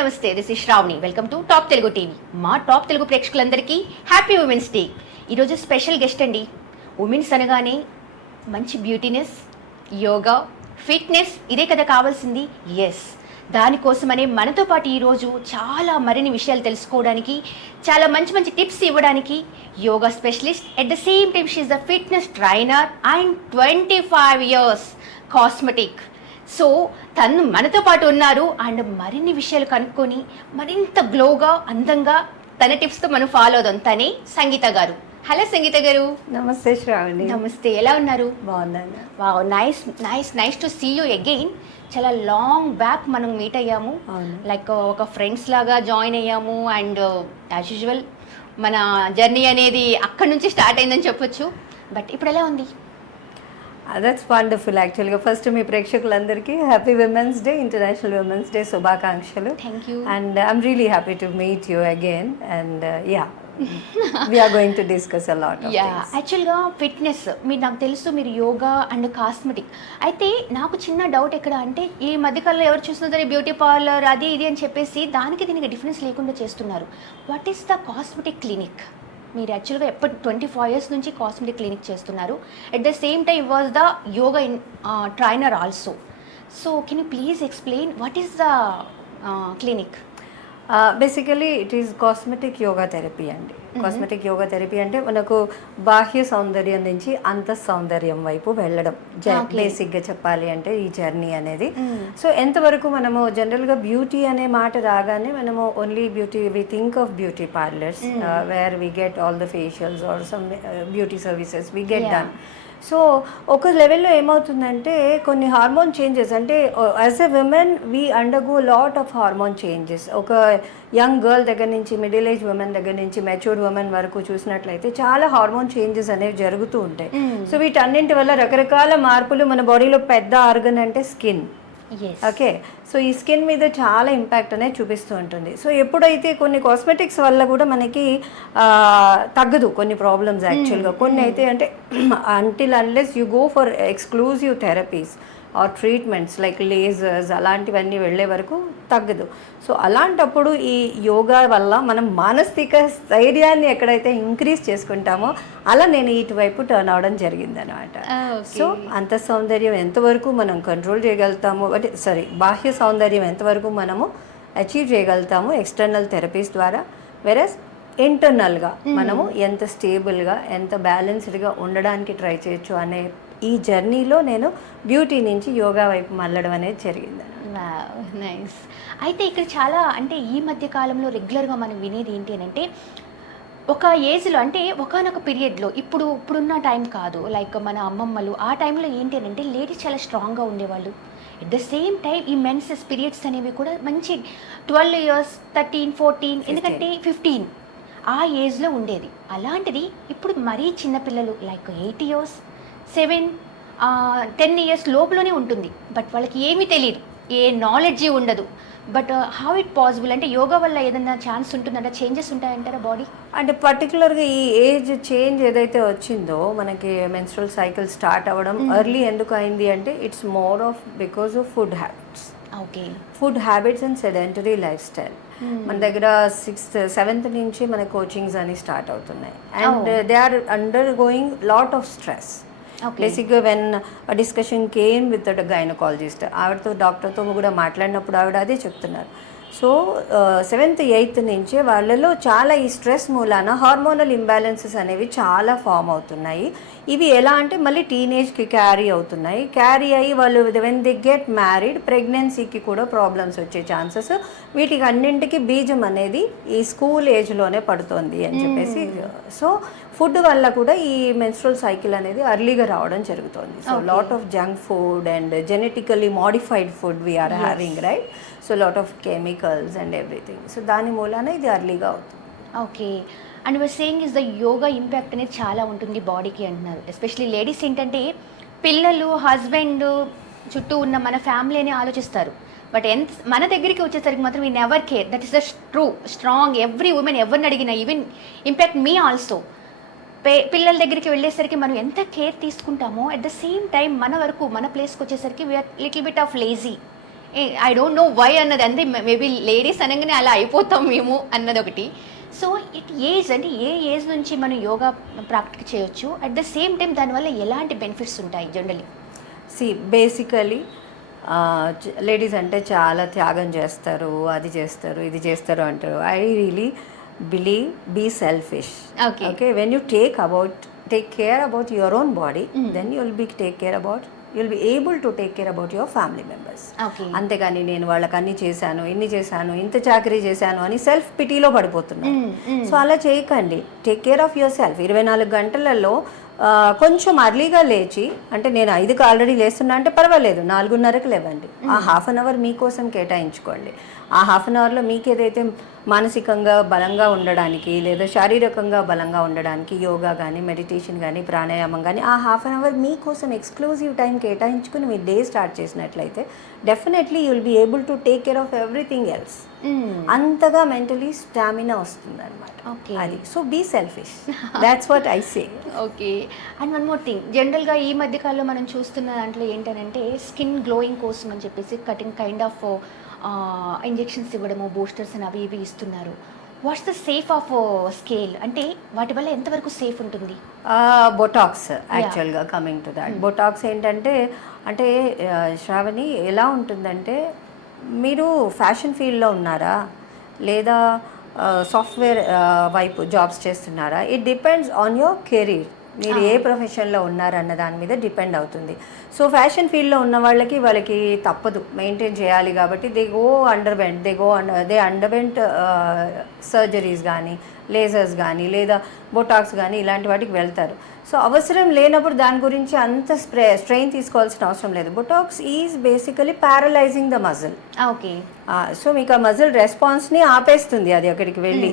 నమస్తే, this is Shravani. Welcome to Top Telugu TV. మా Top Telugu ప్రేక్షకులందరికీ హ్యాపీ ఉమెన్స్ డే. ఈరోజు స్పెషల్ గెస్ట్ అండి. ఉమెన్స్ అనగానే మంచి బ్యూటీనెస్, యోగా, ఫిట్నెస్ ఇదే కదా కావాల్సింది. ఎస్, దానికోసమనే మనతో పాటు ఈరోజు చాలా మరిన్ని విషయాలు తెలుసుకోవడానికి, చాలా మంచి మంచి టిప్స్ ఇవ్వడానికి yoga specialist, at the same time she is the fitness trainer and 25 years cosmetic. So తను మనతో పాటు ఉన్నారు అండ్ మరిన్ని విషయాలు కనుక్కొని మరింత గ్లోగా, అందంగా తన టిప్స్తో మనం ఫాలో అవుదాం. తనే సంగీత గారు. హలో సంగీత గారు. నమస్తే శ్రావణి. నమస్తే, ఎలా ఉన్నారు? బాగున్నాను. Wow, nice nice nice to see you again. చాలా లాంగ్ బ్యాక్ మనం మీట్ అయ్యాము, లైక్ ఒక ఫ్రెండ్స్ లాగా జాయిన్ అయ్యాము అండ్ యాజ్ యూజువల్ మన జర్నీ అనేది అక్కడి నుంచి స్టార్ట్ అయిందని చెప్పొచ్చు. బట్ ఇప్పుడు ఎలా ఉంది? That's wonderful. యాక్చువల్గా ఫస్ట్ మీ ప్రేక్షకులందరికీ happy women's day, international women's day శుభాకాంక్షలు. Thank you. And I'm really happy to meet you again. And yeah, we are going to discuss a lot of things. యాక్చువల్గా fitness మీరు నాకు తెలుసు, మీరు yoga and cosmetic. అయితే నాకు చిన్న డౌట్ ఎక్కడ అంటే, ఈ మధ్యకాలంలో ఎవరు చూస్తున్నారు బ్యూటీ పార్లర్ అది ఇది అని చెప్పేసి దానికి దీనికి డిఫరెన్స్ లేకుండా చేస్తున్నారు. What is the cosmetic clinic? మీరు యాక్చువల్గా ఎప్పటి 25 years నుంచి కాస్మెటిక్ క్లినిక్ చేస్తున్నారు. At the same time was the yoga trainer also. So can you please explain what is the clinic? Basically it is cosmetic yoga therapy అండి. Cosmetic yoga therapy అంటే మనకు బాహ్య సౌందర్యం నుంచి అంత సౌందర్యం వైపు వెళ్ళడం, బేసిక్గా చెప్పాలి అంటే ఈ జర్నీ అనేది. సో ఎంతవరకు మనము జనరల్గా బ్యూటీ అనే మాట రాగానే మనము only beauty, we think of beauty parlours where we get all the facials or some beauty services we get done. So ఒక లెవెల్లో ఏమవుతుందంటే కొన్ని హార్మోన్ చేంజెస్, అంటే as a women we undergo lot of hormone changes. ఒక young girl దగ్గర నుంచి middle age women దగ్గర నుంచి మెచ్యూర్డ్ ఉమెన్ వరకు చూసినట్లయితే చాలా హార్మోన్ చేంజెస్ అనేవి జరుగుతూ ఉంటాయి. సో వీటన్నింటి వల్ల రకరకాల మార్పులు మన బాడీలో. పెద్ద ఆర్గన్ అంటే స్కిన్. ఓకే, సో ఈ స్కిన్ మీద చాలా ఇంపాక్ట్ అనేది చూపిస్తూ ఉంటుంది. సో ఎప్పుడైతే కొన్ని కాస్మెటిక్స్ వల్ల కూడా మనకి తగ్గదు కొన్ని ప్రాబ్లమ్స్ యాక్చువల్గా. కొన్ని అయితే అంటే until unless you go for exclusive therapies or treatments like lasers అలాంటివన్నీ వెళ్ళే వరకు తగ్గదు. సో అలాంటప్పుడు ఈ యోగా వల్ల మనం మానసిక స్థైర్యాన్ని ఎక్కడైతే ఇంక్రీజ్ చేసుకుంటామో అలా నేను ఇటువైపు టర్న్ అవడం జరిగిందనమాట. సో అంత సౌందర్యం ఎంతవరకు మనం కంట్రోల్ చేయగలుగుతాము, అంటే బాహ్య సౌందర్యం ఎంతవరకు మనము అచీవ్ చేయగలుగుతాము ఎక్స్టర్నల్ థెరపీస్ ద్వారా, వెరస్ ఇంటర్నల్గా మనము ఎంత స్టేబుల్గా, ఎంత బ్యాలెన్స్డ్గా ఉండడానికి ట్రై చేయొచ్చు అనే ఈ జర్నీలో నేను బ్యూటీ నుంచి యోగా వైపు మళ్ళడం అనేది జరిగింది. నైస్. అయితే ఇక్కడ చాలా అంటే ఈ మధ్య కాలంలో రెగ్యులర్గా మనం వినేది ఏంటి అని అంటే, ఒక ఏజ్లో అంటే ఒకనొక పీరియడ్లో, ఇప్పుడున్న టైం కాదు, లైక్ మన అమ్మమ్మలు ఆ టైంలో ఏంటి అని అంటే లేడీస్ చాలా స్ట్రాంగ్గా ఉండేవాళ్ళు. ఎట్ ద సేమ్ టైం ఈ మెన్సెస్ పీరియడ్స్ అనేవి కూడా మంచి 12 years, 13, 14, ఎందుకంటే 15 ఆ ఏజ్లో ఉండేది. అలాంటిది ఇప్పుడు మరీ చిన్నపిల్లలు లైక్ 8 years, 7, 10 years లోపలనే ఉంటుంది. బట్ వాళ్ళకి ఏమీ తెలియదు, ఏ నాలెడ్జీ ఉండదు. బట్ హౌ ఇట్ పాసిబుల్ అంటే యోగా వల్ల ఏదైనా ఛాన్స్ ఉంటుందంటే, చేంజెస్ ఉంటాయంటారా బాడీ? అంటే పర్టికులర్గా ఈ ఏజ్ చేంజ్ ఏదైతే వచ్చిందో మనకి మెన్స్ట్రల్ సైకిల్ స్టార్ట్ అవ్వడం ఎర్లీ ఎందుకు అయింది అంటే it's more of because of food habits. Okay, food habits and sedentary life style. మన దగ్గర 6th, 7th నుంచి మన కోచింగ్స్ అని స్టార్ట్ అవుతున్నాయి and they are undergoing lot of stress. బేసిక్గా when discussion came with the gynaecologist, ఆవిడతో డాక్టర్తో కూడా మాట్లాడినప్పుడు ఆవిడ అదే చెప్తున్నారు. సో 7th, 8th నుంచే వాళ్ళలో చాలా ఈ స్ట్రెస్ మూలాన హార్మోనల్ ఇంబ్యాలెన్సెస్ అనేవి చాలా ఫామ్ అవుతున్నాయి. ఇవి ఎలా అంటే మళ్ళీ టీనేజ్కి క్యారీ అవుతున్నాయి. క్యారీ అయ్యి వాళ్ళు వెన్ దే గెట్ మ్యారీడ్, ప్రెగ్నెన్సీకి కూడా ప్రాబ్లమ్స్ వచ్చే ఛాన్సెస్, వీటికి అన్నింటికి బీజం అనేది ఈ స్కూల్ ఏజ్లోనే పడుతుంది అని చెప్పేసి. సో ఫుడ్ వల్ల కూడా ఈ మెన్స్ట్రల్ సైకిల్ అనేది అర్లీగా రావడం జరుగుతుంది. So lot of junk food and genetically modified food we are having, right? So lot of chemicals and everything. So దాని మూలాన ఇది అర్లీగా అవుతుంది. Okay, and your saying is the yoga impact అనేది చాలా ఉంటుంది బాడీకి అంటున్నారు. ఎస్పెషలీ లేడీస్ ఏంటంటే పిల్లలు, హస్బెండ్, చుట్టూ ఉన్న మన ఫ్యామిలీ అని ఆలోచిస్తారు. బట్ మన దగ్గరికి వచ్చేసరికి మాత్రం we never care. That is the true strong. Every women ఎవరిని అడిగినా, ఈవెన్ ఇంపాక్ట్ మీ ఆల్సో, పిల్లల దగ్గరికి వెళ్ళేసరికి మనం ఎంత కేర్ తీసుకుంటామో అట్ ద సేమ్ టైం మన వరకు మన ప్లేస్కి వచ్చేసరికి we are little bit of lazy. I don't know why అన్నది, అంటే మేబీ లేడీస్ అనగానే అలా అయిపోతాం మేము అన్నది ఒకటి. సో ఇట్ ఏజ్ అంటే ఏ ఏజ్ నుంచి మనం యోగా ప్రాక్టీస్ చేయొచ్చు, అట్ ద సేమ్ టైం దానివల్ల ఎలాంటి బెనిఫిట్స్ ఉంటాయి జనరలీ? బేసికలీ లేడీస్ అంటే చాలా త్యాగం చేస్తారు, అది చేస్తారు, ఇది చేస్తారు అంటారు. I really believe be selfish. Okay, when you take care about your own body, then you will be take care about you'll be able to take care about your family members. అంతేగాని నేను వాళ్ళకి అన్ని చేశాను, ఇన్ని చేశాను, ఇంత చాకరీ చేశాను అని సెల్ఫ్ పిటీలో పడిపోతున్నాను. సో అలా చేయకండి. Take care of your self. 24 గంటలలో కొంచెం అర్లీగా లేచి, అంటే నేను 5కి ఆల్రెడీ లేస్తున్నా అంటే పర్వాలేదు, 4:30కి లేవండి. ఆ హాఫ్ అన్ అవర్ మీకోసం కేటాయించుకోండి. ఆ హాఫ్ అన్ అవర్లో మీకు ఏదైతే మానసికంగా బలంగా ఉండడానికి లేదా శారీరకంగా బలంగా ఉండడానికి యోగా కానీ, మెడిటేషన్ కానీ, ప్రాణాయామం కానీ, ఆ హాఫ్ అన్ అవర్ మీకోసం ఎక్స్క్లూజివ్ టైం కేటాయించుకుని మీ డే స్టార్ట్ చేసినట్లయితే definitely you will be able to take care of everything else. అంతగా మెంటలీ స్టామినా వస్తుంది అనమాట. అది. So be selfish, that's what I say. Okay. And one more thing, జనరల్గా ఈ మధ్యకాలంలో మనం చూస్తున్న దాంట్లో ఏంటంటే స్కిన్ గ్లోయింగ్ కోసం అని చెప్పేసి కైండ్ ఆఫ్ ఇంజెక్షన్స్ ఇవ్వడము, బూస్టర్స్ అని అవి ఇవి ఇస్తున్నారు. What's the safe of scale, అంటే వాటి వల్ల ఎంతవరకు సేఫ్ ఉంటుంది? బొటాక్స్, యాక్చువల్గా కమింగ్ టు దాట్, బొటాక్స్ ఏంటంటే, అంటే శ్రావణి ఎలా ఉంటుందంటే, మీరు ఫ్యాషన్ ఫీల్డ్లో ఉన్నారా లేదా సాఫ్ట్వేర్ వైపు జాబ్స్ చేస్తున్నారా, it depends on your career. మీరు ఏ ప్రొఫెషన్లో ఉన్నారన్న దాని మీద డిపెండ్ అవుతుంది. సో ఫ్యాషన్ ఫీల్డ్లో ఉన్న వాళ్ళకి తప్పదు, మెయింటైన్ చేయాలి కాబట్టి దే అండర్వెంట్ సర్జరీస్ కానీ, లేజర్స్ కానీ, లేదా బొటాక్స్ కానీ ఇలాంటి వాటికి వెళ్తారు. సో అవసరం లేనప్పుడు దాని గురించి అంత స్ట్రెయిన్ తీసుకోవాల్సిన అవసరం లేదు. Botox is basically paralysing the muscle. Okay. So మీకు ఆ మజిల్ రెస్పాన్స్ని ఆపేస్తుంది అది అక్కడికి వెళ్ళి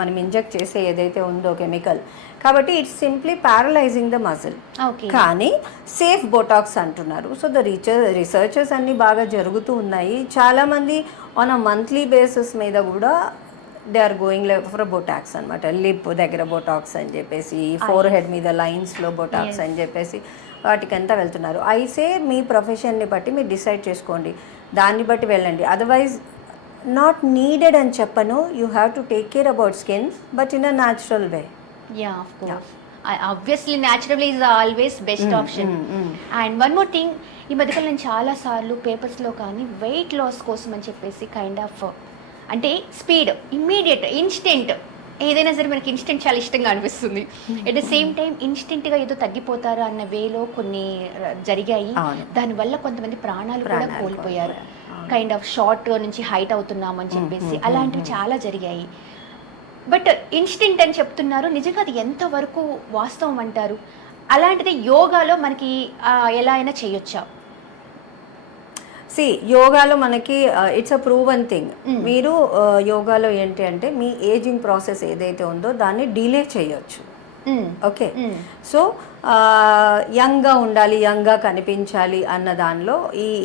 మనం ఇంజెక్ట్ చేసే ఏదైతే ఉందో కెమికల్. కాబట్టి ఇట్స్ సింప్లీ ప్యారలైజింగ్ ద మజిల్. కానీ సేఫ్ బొటాక్స్ అంటున్నారు. సో ద రీసెర్చెస్ అన్నీ బాగా జరుగుతూ ఉన్నాయి. చాలామంది ఆన్ అ మంత్లీ బేసిస్ మీద కూడా they are going for botox అనమాట. లిప్ దగ్గర బొటాక్స్ అని చెప్పేసి, ఫోర్ హెడ్ మీద లైన్స్లో బొటాక్స్ అని చెప్పేసి వాటికంతా వెళ్తున్నారు. అయితే మీ ప్రొఫెషన్ని బట్టి మీరు డిసైడ్ చేసుకోండి, దాన్ని బట్టి వెళ్ళండి. అదర్వైజ్ నాట్ నీడెడ్ అని చెప్పను. You have to take care about skin, but in a natural way. Yeah, of course. Obviously natural is always best option. And one more thing, ఈ మధ్యకాలం నేను చాలాసార్లు పేపర్స్లో కానీ వెయిట్ లాస్ కోసం అని చెప్పేసి కైండ్ ఆఫ్, అంటే స్పీడ్, ఇమ్మీడియట్, ఇన్స్టెంట్, ఏదైనా సరే మనకి ఇన్స్టెంట్ చాలా ఇష్టంగా అనిపిస్తుంది. ఎట్ ద సేమ్ టైం ఇన్స్టెంట్గా ఏదో తగ్గిపోతారు అన్న వేలో కొన్ని జరిగాయి. దానివల్ల కొంతమంది ప్రాణాలు కూడా కోల్పోయారు. కైండ్ ఆఫ్ షార్ట్ నుంచి హైట్ అవుతున్నామని చెప్పేసి అలాంటివి చాలా జరిగాయి. బట్ ఇన్స్టింక్ట్ అని చెప్తున్నారు, నిజంగా అది ఎంతవరకు వాస్తవం అంటారు? అలాంటిది యోగాలో మనకి ఎలా అయినా చేయొచ్చా? యోగాలో మనకి ఇట్స్ అ ప్రూవన్ థింగ్. మీరు యోగాలో ఏంటి అంటే మీ ఏజింగ్ ప్రాసెస్ ఏదైతే ఉందో దాన్ని డిలే చేయొచ్చు. ఓకే. సో యంగ్గా ఉండాలి, యంగ్గా కనిపించాలి అన్న దానిలో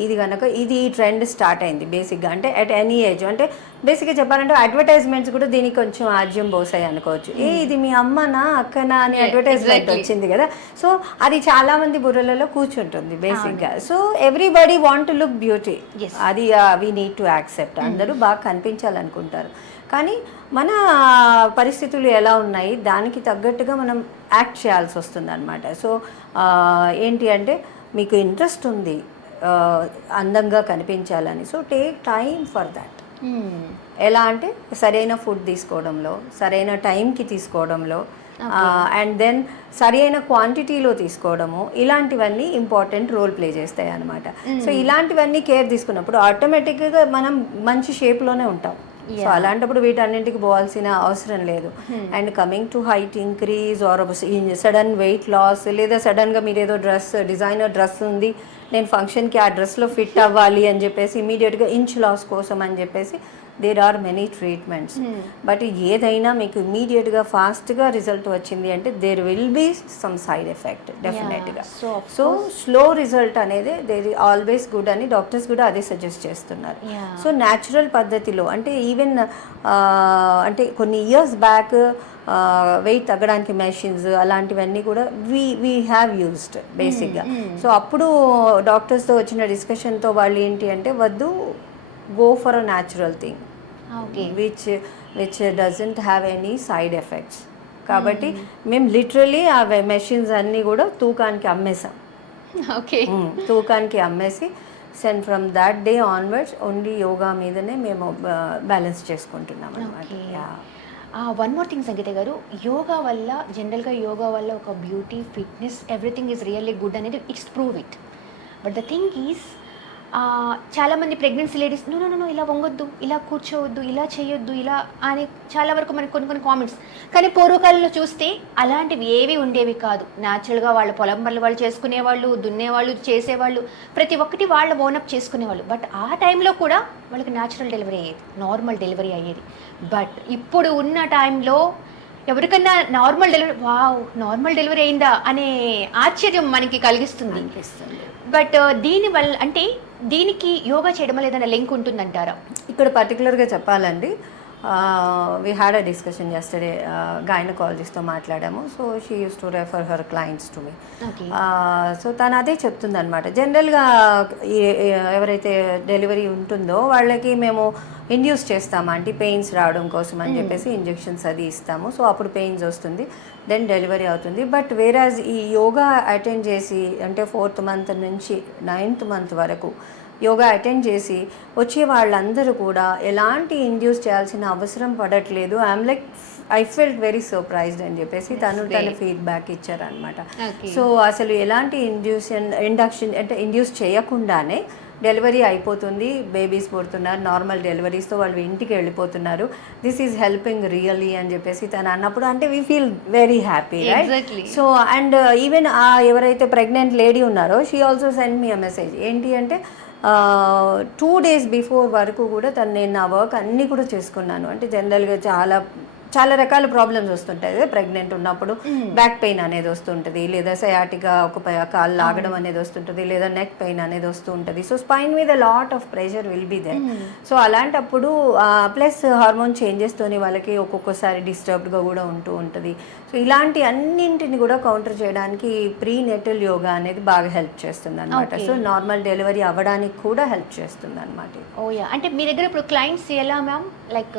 ఇది కనుక ఇది ట్రెండ్ స్టార్ట్ అయింది బేసిక్గా. అంటే అట్ ఎనీ ఏజ్, అంటే బేసిక్గా చెప్పాలంటే అడ్వర్టైజ్మెంట్స్ కూడా దీనికి కొంచెం ఆజ్యం పోసాయి అనుకోవచ్చు. ఇది మీ అమ్మనా అక్కనా అని అడ్వర్టైజ్మెంట్ వచ్చింది కదా. సో అది చాలా మంది బుర్రలలో కూర్చుంటుంది బేసిక్గా. So everybody want to look beauty, అది వీ నీడ్ టు యాక్సెప్ట్. అందరూ బాగా కనిపించాలనుకుంటారు. కానీ మన పరిస్థితులు ఎలా ఉన్నాయి దానికి తగ్గట్టుగా మనం యాక్ట్ చేయాల్సి వస్తుంది అనమాట. సో ఏంటి అంటే మీకు ఇంట్రెస్ట్ ఉంది అందంగా కనిపించాలని, so take time for that. ఎలా అంటే సరైన ఫుడ్ తీసుకోవడంలో, సరైన టైంకి తీసుకోవడంలో, అండ్ దెన్ సరైన క్వాంటిటీలో తీసుకోవడము, ఇలాంటివన్నీ ఇంపార్టెంట్ రోల్ ప్లే చేస్తాయి అనమాట. సో ఇలాంటివన్నీ కేర్ తీసుకున్నప్పుడు ఆటోమేటిక్గా మనం మంచి షేప్లోనే ఉంటాం. సో అలాంటప్పుడు వీటన్నింటికి పోవాల్సిన అవసరం లేదు. And coming to height increase or sudden weight loss, లేదా సడన్గా మీరు ఏదో డిజైనర్ డ్రెస్ ఉంది, నేను ఫంక్షన్కి ఆ డ్రెస్లో ఫిట్ అవ్వాలి అని చెప్పేసి ఇమీడియట్గా ఇంచ్ లాస్ కోసం అని చెప్పేసి there are many treatments. But ఏదైనా మీకు ఇమీడియట్గా ఫాస్ట్గా రిజల్ట్ వచ్చింది అంటే there will be some side effect డెఫినెట్గా. సో స్లో రిజల్ట్ అనేది దేర్ ఆల్వేస్ గుడ్ అని డాక్టర్స్ కూడా అదే సజెస్ట్ చేస్తున్నారు. సో న్యాచురల్ పద్ధతిలో అంటే ఈవెన్ అంటే కొన్ని ఇయర్స్ బ్యాక్ వెయిట్ తగ్గడానికి మెషిన్స్ అలాంటివన్నీ కూడా వీ హ్యావ్ యూజ్డ్ బేసిక్గా. సో అప్పుడు డాక్టర్స్తో వచ్చిన డిస్కషన్తో వాళ్ళు ఏంటి అంటే వద్దు, go for a natural thing which doesn't have any side effects. కాబట్టి మేము లిటరలీ ఆ మెషిన్స్ అన్నీ కూడా తూకానికి అమ్మేసాం. ఓకే, తూకానికి అమ్మేసి send from that day onwards only yoga మీదనే మేము బ్యాలెన్స్ చేసుకుంటున్నాం అనమాట. వన్ మోర్ థింగ్ సంగీత గారు, యోగా వల్ల జనరల్గా యోగా వల్ల ఒక beauty, fitness, everything is really good అనేది it's prove it. But the thing is చాలామంది ప్రెగ్నెన్సీ లేడీస్ నో ఇలా వంగొద్దు, ఇలా కూర్చోవద్దు, ఇలా చేయొద్దు, ఇలా అని చాలా వరకు మనకి కొన్ని కామెంట్స్. కానీ పూర్వకాలంలో చూస్తే అలాంటివి ఏవి ఉండేవి కాదు. న్యాచురల్గా వాళ్ళ పొలం పనులు వాళ్ళు చేసుకునేవాళ్ళు, దున్నేవాళ్ళు, చేసేవాళ్ళు, ప్రతి ఒక్కటి వాళ్ళ ఓనప్ చేసుకునేవాళ్ళు. బట్ ఆ టైంలో కూడా వాళ్ళకి న్యాచురల్ డెలివరీ అయ్యేది, నార్మల్ డెలివరీ అయ్యేది. బట్ ఇప్పుడు ఉన్న టైంలో ఎవరికన్నా నార్మల్ డెలివరీ అయిందా అనే ఆశ్చర్యం మనకి కలిగిస్తుంది. బట్ దీనివల్ల అంటే దీనికి యోగా చేయడం వల్ల ఏదైనా లింక్ ఉంటుందంటారా? ఇక్కడ పర్టికులర్గా చెప్పాలండి, we had a discussion yesterday, గైనకాలజిస్ట్తో మాట్లాడాము. So she uses to refer her clients to me. So తను అదే చెప్తుంది అనమాట. జనరల్గా ఎవరైతే డెలివరీ ఉంటుందో వాళ్ళకి మేము ఇండ్యూస్ చేస్తాము అంటే పెయిన్స్ రావడం కోసం అని చెప్పేసి ఇంజెక్షన్స్ అది ఇస్తాము. సో అప్పుడు పెయిన్స్ వస్తుంది, దెన్ డెలివరీ అవుతుంది. బట్ వేరాజ్ ఈ యోగా అటెండ్ చేసి అంటే 4th month నుంచి 9th month వరకు యోగా అటెండ్ చేసి వచ్చే వాళ్ళందరూ కూడా ఎలాంటి ఇండ్యూస్ చేయాల్సిన అవసరం పడట్లేదు. ఐ ఫెల్ట్ వెరీ సర్ప్రైజ్డ్ అని చెప్పేసి తన ఫీడ్బ్యాక్ ఇచ్చారనమాట. సో అసలు ఎలాంటి ఇండక్షన్ అంటే ఇండ్యూస్ చేయకుండానే డెలివరీ అయిపోతుంది, బేబీస్ పుడుతున్నారు, నార్మల్ డెలివరీస్తో వాళ్ళు ఇంటికి వెళ్ళిపోతున్నారు. దిస్ ఈజ్ హెల్పింగ్ రియల్లీ అని చెప్పేసి తను అన్నప్పుడు అంటే we feel very happy, right? So and even ఎవరైతే ప్రెగ్నెంట్ లేడీ ఉన్నారో she also send me a message. ఏంటి అంటే 2 days బిఫోర్ వరకు కూడా నేను నా వర్క్ అన్నీ కూడా చేసుకున్నాను. అంటే జనరల్గా చాలా రకాల ప్రాబ్లమ్స్ వస్తుంటాయి కదా ప్రెగ్నెంట్ ఉన్నప్పుడు. బ్యాక్ పెయిన్ అనేది వస్తుంటుంది, లేదా సయాటిగా ఒక కాళ్ళు లాగడం అనేది వస్తుంటుంది, లేదా నెక్ పెయిన్ అనేది వస్తూ ఉంటుంది. సో స్పైన్ మీద lot of pressure will be there. So అలాంటప్పుడు ప్లస్ హార్మోన్ చేంజెస్తోని వాళ్ళకి ఒక్కొక్కసారి డిస్టర్బ్డ్గా కూడా ఉంటూ ఉంటుంది. సో ఇలాంటి అన్నింటిని కూడా కౌంటర్ చేయడానికి ప్రీనెటల్ యోగా అనేది బాగా హెల్ప్ చేస్తుంది అనమాట. సో నార్మల్ డెలివరీ అవ్వడానికి కూడా హెల్ప్ చేస్తుంది అనమాట. అంటే మీ దగ్గర ఇప్పుడు క్లయింట్స్ ఎలా ma'am? Like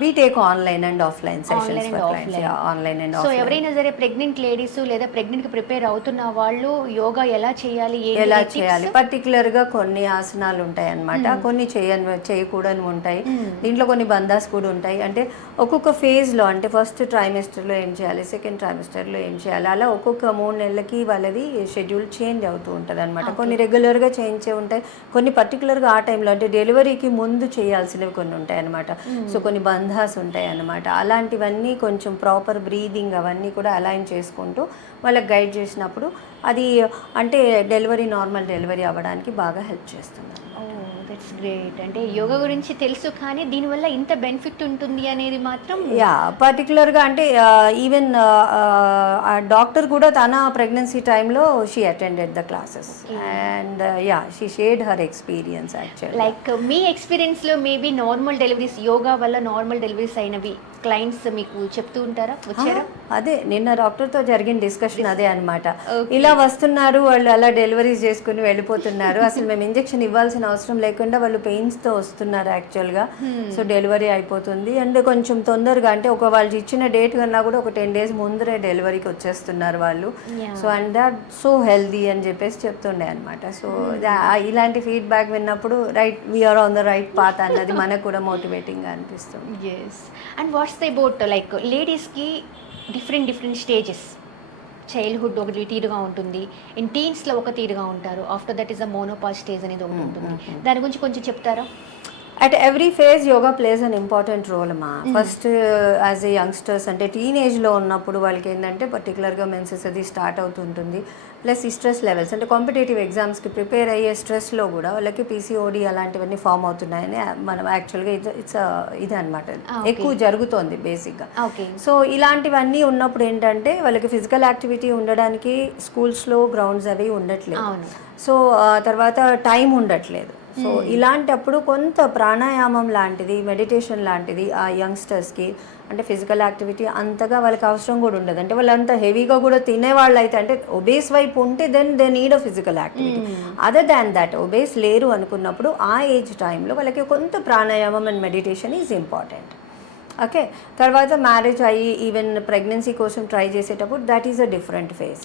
we take online and offline sessions for clients. Online and offline. So ఎవరైనా సరే ప్రెగ్నెంట్ లేడీస్ లేదా ప్రెగ్నెంట్ కి ప్రిపేర్ అవుతున్న వాళ్ళు యోగా ఎలా చేయాలి, పర్టికులర్ గా కొన్ని ఆసనాలు ఉంటాయి అన్నమాట. కొన్ని చేయకూడని ఉంటాయి. దీంట్లో కొన్ని బంధాస్ కూడా ఉంటాయి. అంటే ఒక్కొక్క ఫేజ్ లో అంటే ఫస్ట్ ట్రైమెస్టర్ లో ఏం చేయాలి, సెకండ్ ట్రైమెస్టర్ లో ఏం చేయాలి, అలా ఒక్కొక్క 3 నెలలకి వాళ్ళది షెడ్యూల్ చేంజ్ అవుతూ ఉంటుంది అనమాట. కొన్ని రెగ్యులర్ గా చేయించే ఉంటాయి, కొన్ని పర్టికులర్ గా ఆ టైంలో అంటే డెలివరీకి ముందు చేయాల్సినవి కొన్ని ఉంటాయి అనమాట. సో కొన్ని బంధాస్ ఉంటాయి అన్నమాట. అలాంటివన్నీ కొంచెం ప్రాపర్ బ్రీదింగ్ అవన్నీ కూడా అలైన్ చేసుకుంటూ వాళ్ళకి గైడ్ చేసినప్పుడు అది అంటే నార్మల్ డెలివరీ అవ్వడానికి బాగా హెల్ప్ చేస్తుంది. That's great. అంటే యోగా గురించి తెలుసు కానీ దీనివల్ల ఇంత బెనిఫిట్ ఉంటుంది అనేది మాత్రం పర్టికులర్గా అంటే ఈవెన్ డాక్టర్ కూడా తన ప్రెగ్నెన్సీ టైంలో she attended the classes and she shared her experience actually. Like మీ ఎక్స్పీరియన్స్లో మేబీ నార్మల్ డెలివరీస్ యోగా వల్ల నార్మల్ డెలివరీస్ అయినవి క్లయింట్స్ మీకు చెప్తూ ఉంటారా, వచ్చారా? అదే నిన్న డాక్టర్తో జరిగిన డిస్కషన్ అదే అనమాట. ఇలా వస్తున్నారు వాళ్ళు, అలా డెలివరీస్ చేసుకుని వెళ్ళిపోతున్నారు. అసలు మేము ఇంజెక్షన్ ఇవ్వాల్సిన అవసరం లేకుండా వాళ్ళు పెయిన్స్తో వస్తున్నారు యాక్చువల్గా. సో డెలివరీ అయిపోతుంది అండ్ కొంచెం తొందరగా అంటే వాళ్ళు ఇచ్చిన డేట్ కన్నా కూడా ఒక 10 days ముందరే డెలివరీకి వచ్చేస్తున్నారు వాళ్ళు. So and that so healthy అని చెప్పేసి చెప్తుండే అనమాట. సో ఇలాంటి ఫీడ్బ్యాక్ విన్నప్పుడు right, we're on the right path అన్నది మనకు కూడా మోటివేటింగ్గా అనిపిస్తుంది. Yes. And what's the about like లేడీస్కి డిఫరెంట్ స్టేజెస్, చైల్డ్హుడ్ ఒకటి తీరుగా ఉంటుంది, ఇన్ టీన్స్లో ఒక తీరుగా ఉంటారు, after that is a menopause stage అనేది ఒకటి ఉంటుంది. దాని గురించి కొంచెం చెప్తారా? At every phase yoga plays an important role అమ్మా. ఫస్ట్ యాజ్ ఏ యంగ్స్టర్స్ అంటే టీనేజ్లో ఉన్నప్పుడు వాళ్ళకి ఏంటంటే పర్టికులర్గా మెన్సెస్ అది స్టార్ట్ అవుతుంటుంది. ప్లస్ ఈ స్ట్రెస్ లెవెల్స్ అంటే కాంపిటేటివ్ ఎగ్జామ్స్కి ప్రిపేర్ అయ్యే స్ట్రెస్లో కూడా వాళ్ళకి పీసీఓడి అలాంటివన్నీ ఫామ్ అవుతున్నాయని మనం యాక్చువల్గా ఇది అనమాట ఎక్కువ జరుగుతోంది బేసిక్గా. సో ఇలాంటివన్నీ ఉన్నప్పుడు ఏంటంటే వాళ్ళకి ఫిజికల్ యాక్టివిటీ ఉండడానికి స్కూల్స్లో గ్రౌండ్స్ అవి ఉండట్లేదు. సో తర్వాత టైం ఉండట్లేదు. సో ఇలాంటప్పుడు కొంత ప్రాణాయామం లాంటిది, మెడిటేషన్ లాంటిది ఆ యంగ్స్టర్స్కి అంటే ఫిజికల్ యాక్టివిటీ అంతగా వాళ్ళకి అవసరం కూడా ఉండదు. అంటే వాళ్ళు అంత హెవీగా కూడా తినేవాళ్ళు అయితే అంటే ఒబేస్ వైపు ఉంటే then they need a physical activity. Other than that obese లేరు అనుకున్నప్పుడు ఆ ఏజ్ టైంలో వాళ్ళకి కొంత ప్రాణాయామం and meditation is important. Okay, తర్వాత మ్యారేజ్ అయ్యి ఈవెన్ ప్రెగ్నెన్సీ కోసం ట్రై చేసేటప్పుడు that is a different phase.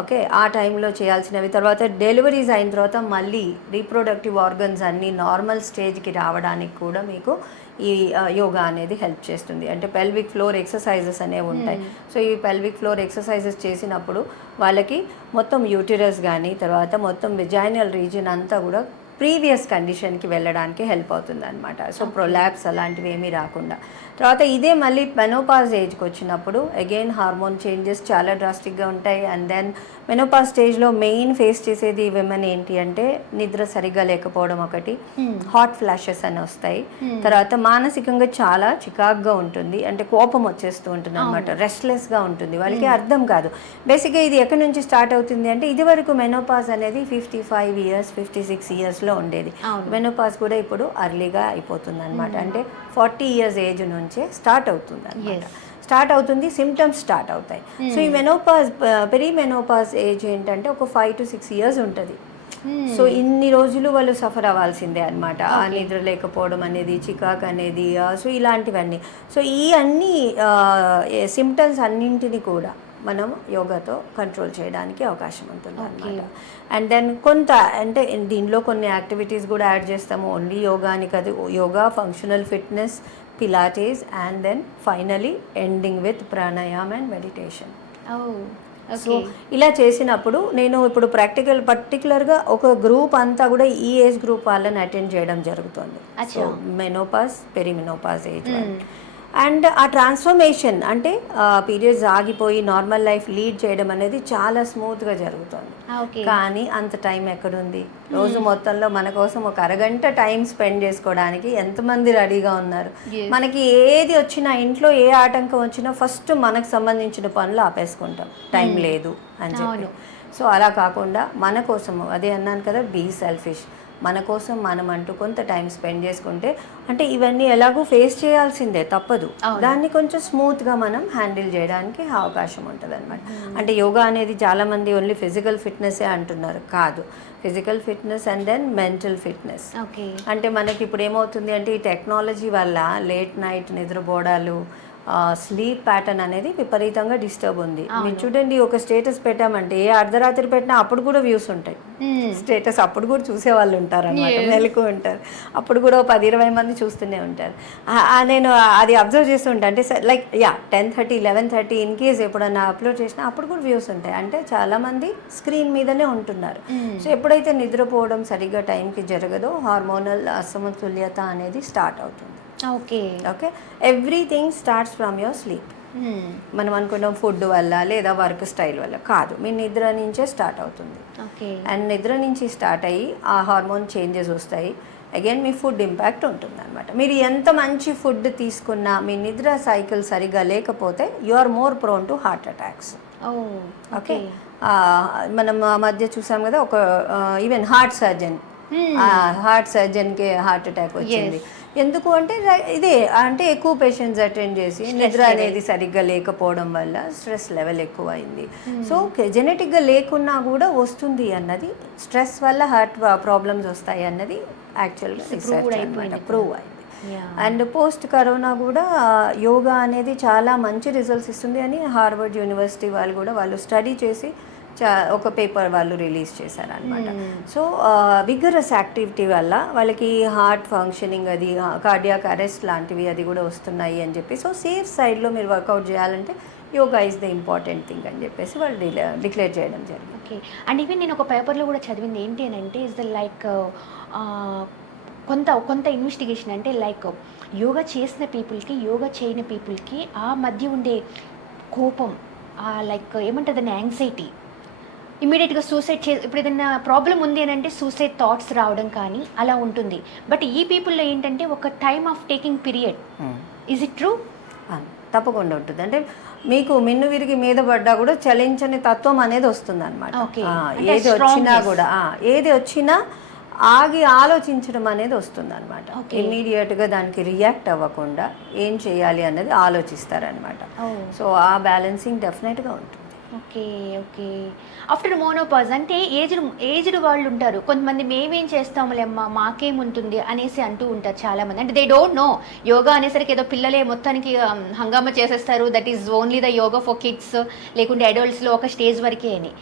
Okay, ఆ టైంలో చేయాల్సినవి. తర్వాత డెలివరీస్ అయిన తర్వాత మళ్ళీ రీప్రొడక్టివ్ ఆర్గన్స్ అన్నీ నార్మల్ స్టేజ్కి రావడానికి కూడా మీకు ఈ యోగా అనేది హెల్ప్ చేస్తుంది. అంటే పెల్విక్ ఫ్లోర్ ఎక్సర్సైజెస్ అనేవి ఉంటాయి. సో ఈ పెల్విక్ ఫ్లోర్ ఎక్సర్సైజెస్ చేసినప్పుడు వాళ్ళకి మొత్తం యూటిరస్ కానీ తర్వాత మొత్తం విజైనల్ రీజియన్ అంతా కూడా ప్రీవియస్ కండిషన్కి వెళ్ళడానికి హెల్ప్ అవుతుంది అనమాట. సో ప్రొలాప్స్ అలాంటివి ఏమీ రాకుండా. తర్వాత ఇదే మళ్ళీ మెనోపాజ్ ఏజ్కి వచ్చినప్పుడు అగైన్ హార్మోన్ చేంజెస్ చాలా డ్రాస్టిక్గా ఉంటాయి. అండ్ దెన్ మెనోపాజ్ స్టేజ్లో మెయిన్ ఫేస్ చేసేది విమెన్ ఏంటి అంటే నిద్ర సరిగ్గా లేకపోవడం ఒకటి, హాట్ ఫ్లాషెస్ అని వస్తాయి. తర్వాత మానసికంగా చాలా చికాగ్గా ఉంటుంది, అంటే కోపం వచ్చేస్తూ ఉంటుంది అనమాట, రెస్ట్లెస్గా ఉంటుంది, వాళ్ళకి అర్థం కాదు. బేసిక్గా ఇది ఎక్కడి నుంచి స్టార్ట్ అవుతుంది అంటే ఇది వరకు మెనోపాజ్ అనేది 55 ఇయర్స్ 56 ఇయర్స్లో ఉండేది. మెనోపాజ్ కూడా ఇప్పుడు అర్లీగా అయిపోతుంది అనమాట. అంటే 40 ఇయర్స్ ఏజ్ నుంచే స్టార్ట్ అవుతుంది అనమాట. స్టార్ట్ అవుతుంది, సిమ్టమ్స్ స్టార్ట్ అవుతాయి. సో ఈ మెనోపాజ్ పెరిమెనోపాజ్ ఏజ్ ఏంటంటే ఒక 5 to 6 ఇయర్స్ ఉంటుంది. సో ఇన్ని రోజులు వాళ్ళు సఫర్ అవ్వాల్సిందే అనమాట. ఆ నిద్ర లేకపోవడం అనేది, చికాక్ అనేది, సో ఇలాంటివన్నీ. సో ఈ అన్ని సిమ్టమ్స్ అన్నింటినీ కూడా మనం యోగాతో కంట్రోల్ చేయడానికి అవకాశం ఉంటుంది అనమాట. అండ్ దెన్ కొంత అంటే దీనిలో కొన్ని యాక్టివిటీస్ కూడా యాడ్ చేస్తాము. ఓన్లీ యోగా అని కాదు, yoga, functional fitness, pilates, and then finally ending with pranayam and meditation. So ఇలా చేసినప్పుడు నేను ఇప్పుడు పర్టికులర్గా ఒక గ్రూప్ అంతా కూడా ఈ ఏజ్ గ్రూప్ వాళ్ళని అటెండ్ చేయడం జరుగుతుంది. So menopause, perimenopause age. And ఆ ట్రాన్స్ఫర్మేషన్ అంటే పీరియడ్స్ ఆగిపోయి నార్మల్ లైఫ్ లీడ్ చేయడం అనేది చాలా స్మూత్గా జరుగుతుంది. కానీ అంత టైం ఎక్కడుంది? రోజు మొత్తంలో మన కోసం ఒక అరగంట టైం స్పెండ్ చేసుకోవడానికి ఎంతమంది రెడీగా ఉన్నారు? మనకి ఏది వచ్చినా, ఇంట్లో ఏ ఆటంకం వచ్చినా ఫస్ట్ మనకు సంబంధించిన పనులు ఆపేసుకుంటాం, టైం లేదు అని చెప్పి. సో అలా కాకుండా మన కోసము, అదే అన్నాను కదా, బీ సెల్ఫిష్, మన కోసం మనం అంటూ కొంత టైం స్పెండ్ చేసుకుంటే, అంటే ఇవన్నీ ఎలాగో ఫేస్ చేయాల్సిందే, తప్పదు, దాన్ని కొంచెం స్మూత్గా మనం హ్యాండిల్ చేయడానికి అవకాశం ఉంటుంది అనమాట. అంటే యోగా అనేది చాలామంది ఓన్లీ ఫిజికల్ ఫిట్నెస్సే అంటున్నారు, కాదు. Physical fitness and then mental fitness. అంటే మనకి ఇప్పుడు ఏమవుతుంది అంటే ఈ టెక్నాలజీ వల్ల లేట్ నైట్ నిద్రపోవడాలు, స్లీప్ ప్యాటర్న్ అనేది విపరీతంగా డిస్టర్బ్ ఉంది. మీరు చూడండి, ఒక స్టేటస్ పెట్టామంటే ఏ అర్ధరాత్రి పెట్టినా అప్పుడు కూడా వ్యూస్ ఉంటాయి. స్టేటస్ అప్పుడు కూడా చూసే వాళ్ళు ఉంటారు అనమాట, మెలకు ఉంటారు. అప్పుడు కూడా 10-20 మంది చూస్తూనే ఉంటారు. నేను అది అబ్జర్వ్ చేస్తూ ఉంటాను. అంటే లైక్ 10:30, 11:30 ఇన్ కేస్ ఎప్పుడన్నా అప్లోడ్ చేసినా అప్పుడు కూడా వ్యూస్ ఉంటాయి. అంటే చాలామంది స్క్రీన్ మీదనే ఉంటున్నారు. సో ఎప్పుడైతే నిద్రపోవడం సరిగ్గా టైంకి జరగదో హార్మోనల్ అసమతుల్యత అనేది స్టార్ట్ అవుతుంది. Okay, everything starts from your sleep. మనం అనుకున్నాం ఫుడ్ వల్ల లేదా వర్క్ స్టైల్ వల్ల, కాదు, మీ నిద్ర నుంచే స్టార్ట్ అవుతుంది. అండ్ నిద్ర నుంచి స్టార్ట్ అయ్యి ఆ హార్మోన్ చేంజెస్ వస్తాయి. అగైన్ మీ ఫుడ్ ఇంపాక్ట్ ఉంటుంది అనమాట. మీరు ఎంత మంచి ఫుడ్ తీసుకున్నా మీ నిద్ర సైకిల్ సరిగ్గా లేకపోతే you are more prone to heart attacks. Okay, మనం మధ్య చూసాం కదా, ఒక ఈవెన్ హార్ట్ సర్జన్కి హార్ట్ అటాక్ వచ్చింది. ఎందుకు అంటే ఇదే, అంటే ఎక్కువ పేషెంట్స్ అటెండ్ చేసి నిద్ర అనేది సరిగ్గా లేకపోవడం వల్ల స్ట్రెస్ లెవెల్ ఎక్కువ అయింది. సో జెనెటిక్గా లేకున్నా కూడా వస్తుంది అన్నది, స్ట్రెస్ వల్ల హార్ట్ ప్రాబ్లమ్స్ వస్తాయి అన్నది యాక్చువల్గా రీసెర్చ్ అనమాట, ప్రూవ్ అయింది. అండ్ పోస్ట్ కరోనా కూడా యోగా అనేది చాలా మంచి రిజల్ట్స్ ఇస్తుంది అని హార్వర్డ్ యూనివర్సిటీ వాళ్ళు స్టడీ చేసి ఒక పేపర్ వాళ్ళు రిలీజ్ చేశారనమాట. సో విగరస్ యాక్టివిటీ వల్ల వాళ్ళకి హార్ట్ ఫంక్షనింగ్ అది, కార్డియాక్ అరెస్ట్ లాంటివి అది కూడా వస్తున్నాయి అని చెప్పి, సో సేఫ్ సైడ్లో మీరు వర్కౌట్ చేయాలంటే yoga is the important thing అని చెప్పేసి వాళ్ళు డిక్లేర్ చేయడం జరిగింది. ఓకే, అండ్ ఈవెన్ నేను ఒక పేపర్లో కూడా చదివింది ఏంటి అని అంటే, ఇస్ ద లైక్ కొంత ఇన్వెస్టిగేషన్ అంటే లైక్ యోగా చేసిన పీపుల్కి యోగా చేయని పీపుల్కి ఆ మధ్య ఉండే కోపం, లైక్ ఏమంటుంది దాన్ని, యాంగ్జైటీ, ఇమీడియట్గా సూసైడ్ ఇప్పుడు ఏదైనా ప్రాబ్లం ఉంది అని అంటే సూసైడ్ థాట్స్ రావడం కానీ అలా ఉంటుంది. బట్ ఈ పీపుల్లో ఏంటంటే ఒక time of taking period. Is it true? తప్పకుండా ఉంటుంది. అంటే మీకు మిన్ను విరిగి మీద పడ్డా కూడా చలించని తత్వం అనేది వస్తుంది అనమాట. Okay. ఏది వచ్చినా ఆగి ఆలోచించడం అనేది వస్తుంది అనమాట. Okay. ఇమ్మీడియట్గా దానికి రియాక్ట్ అవ్వకుండా ఏం చేయాలి అన్నది ఆలోచిస్తారనమాట. సో ఆ బ్యాలెన్సింగ్ డెఫినెట్గా ఉంటుంది. ఓకే. ఓకే. ఆఫ్టర్ మోనోపాజ్ అంటే ఏజ్డ్ వాళ్ళు ఉంటారు. కొంతమంది మేమేం చేస్తాములేమ్మా మాకేముంటుంది అనేసి అంటూ ఉంటారు చాలామంది. అంటే దే డోంట్ నో యోగా అనేసరికి ఏదో పిల్లలే మొత్తానికి హంగామా చేసేస్తారు, that is only the yoga for kids, లేకుంటే అడల్ట్స్లో ఒక స్టేజ్ వరకే అని.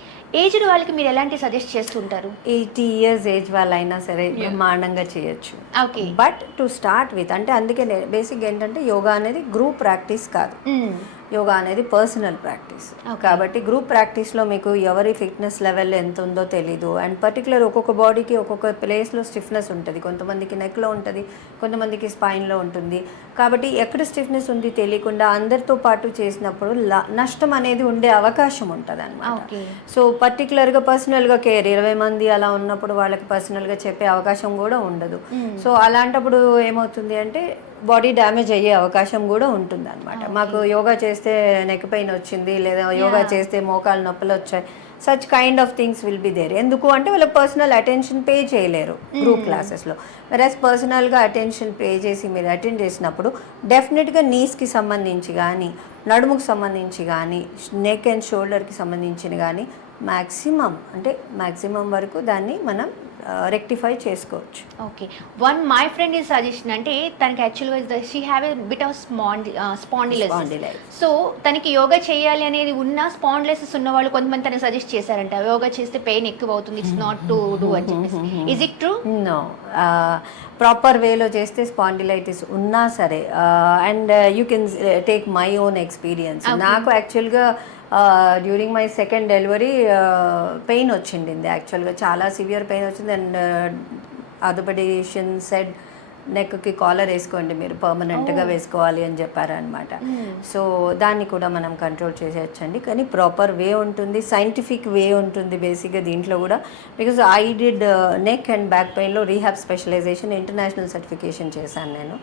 ఏజ్డ్ వాళ్ళకి మీరు ఎలాంటి సజెస్ట్ చేస్తుంటారు? 80 years ఏజ్ వాళ్ళైనా సరే బ్రహ్మాండంగా చేయొచ్చు. Okay. But to start with అంటే అందుకే బేసిక్ ఏంటంటే యోగా అనేది గ్రూప్ ప్రాక్టీస్ కాదు, యోగా అనేది పర్సనల్ ప్రాక్టీస్. కాబట్టి గ్రూప్ ప్రాక్టీస్లో మీకు ఎవరి ఫిట్నెస్ లెవెల్ ఎంత ఉందో తెలీదు. అండ్ పర్టికులర్ ఒక్కొక్క బాడీకి ఒక్కొక్క ప్లేస్లో స్టిఫ్నెస్ ఉంటుంది. కొంతమందికి నెక్లో ఉంటుంది, కొంతమందికి స్పైన్లో ఉంటుంది. కాబట్టి ఎక్కడ స్టిఫ్నెస్ ఉంది తెలియకుండా అందరితో పాటు చేసినప్పుడు నష్టం అనేది ఉండే అవకాశం ఉంటుంది అనమాట. సో పర్టికులర్గా పర్సనల్గా కేర్ 20 మంది అలా ఉన్నప్పుడు వాళ్ళకి పర్సనల్గా చెప్పే అవకాశం కూడా ఉండదు. సో అలాంటప్పుడు ఏమవుతుంది అంటే బాడీ డ్యామేజ్ అయ్యే అవకాశం కూడా ఉంటుంది అనమాట. మాకు యోగా చేస్తే నెక్ పెయిన్ వచ్చింది, లేదా యోగా చేస్తే మోకాలు నొప్పులు వచ్చాయి, such kind of things will be there. ఎందుకు అంటే వాళ్ళకి పర్సనల్ అటెన్షన్ పే చేయలేరు గ్రూప్ క్లాసెస్లో. వెరాజ్ పర్సనల్గా అటెన్షన్ పే చేసి మీరు అటెండ్ చేసినప్పుడు డెఫినెట్గా నీస్కి సంబంధించి కానీ, నడుముకు సంబంధించి కానీ, నెక్ అండ్ షోల్డర్కి సంబంధించిన కానీ మ్యాక్సిమం వరకు దాన్ని మనం రెక్టిఫై చేసుకోవచ్చు. Okay. My friend is suggestion అంటే తనకి యాక్చువల్గా she have a bit of spondylosis. So తనకి యోగా చేయాలి అనేది ఉన్న స్పాండిలైసిస్ ఉన్న వాళ్ళు కొంతమంది తనకి సజెస్ట్ చేశారంట, యోగా చేస్తే పెయిన్ ఎక్కువ అవుతుంది, ఇట్స్ నాట్ టు డూ అని చెప్పేసి. Is it true? No, proper వేలో చేస్తే స్పాండిలైటిస్ ఉన్నా సరే, and you can take my own experience. నాకు యాక్చువల్గా during my second delivery pain వచ్చింది. యాక్చువల్గా చాలా సివియర్ పెయిన్ వచ్చింది. అండ్ ఆర్థోపెడిషియన్ సెడ్ నెక్కి కాలర్ వేసుకోండి మీరు, పర్మనెంట్గా వేసుకోవాలి అని చెప్పారనమాట. సో దాన్ని కూడా మనం కంట్రోల్ చేసేయచ్చండి. కానీ ప్రాపర్ వే ఉంటుంది, సైంటిఫిక్ వే ఉంటుంది బేసిక్గా దీంట్లో కూడా. Because I did neck and back పెయిన్లో రీహాబ్ స్పెషలైజేషన్ ఇంటర్నేషనల్ సర్టిఫికేషన్ చేశాను నేను.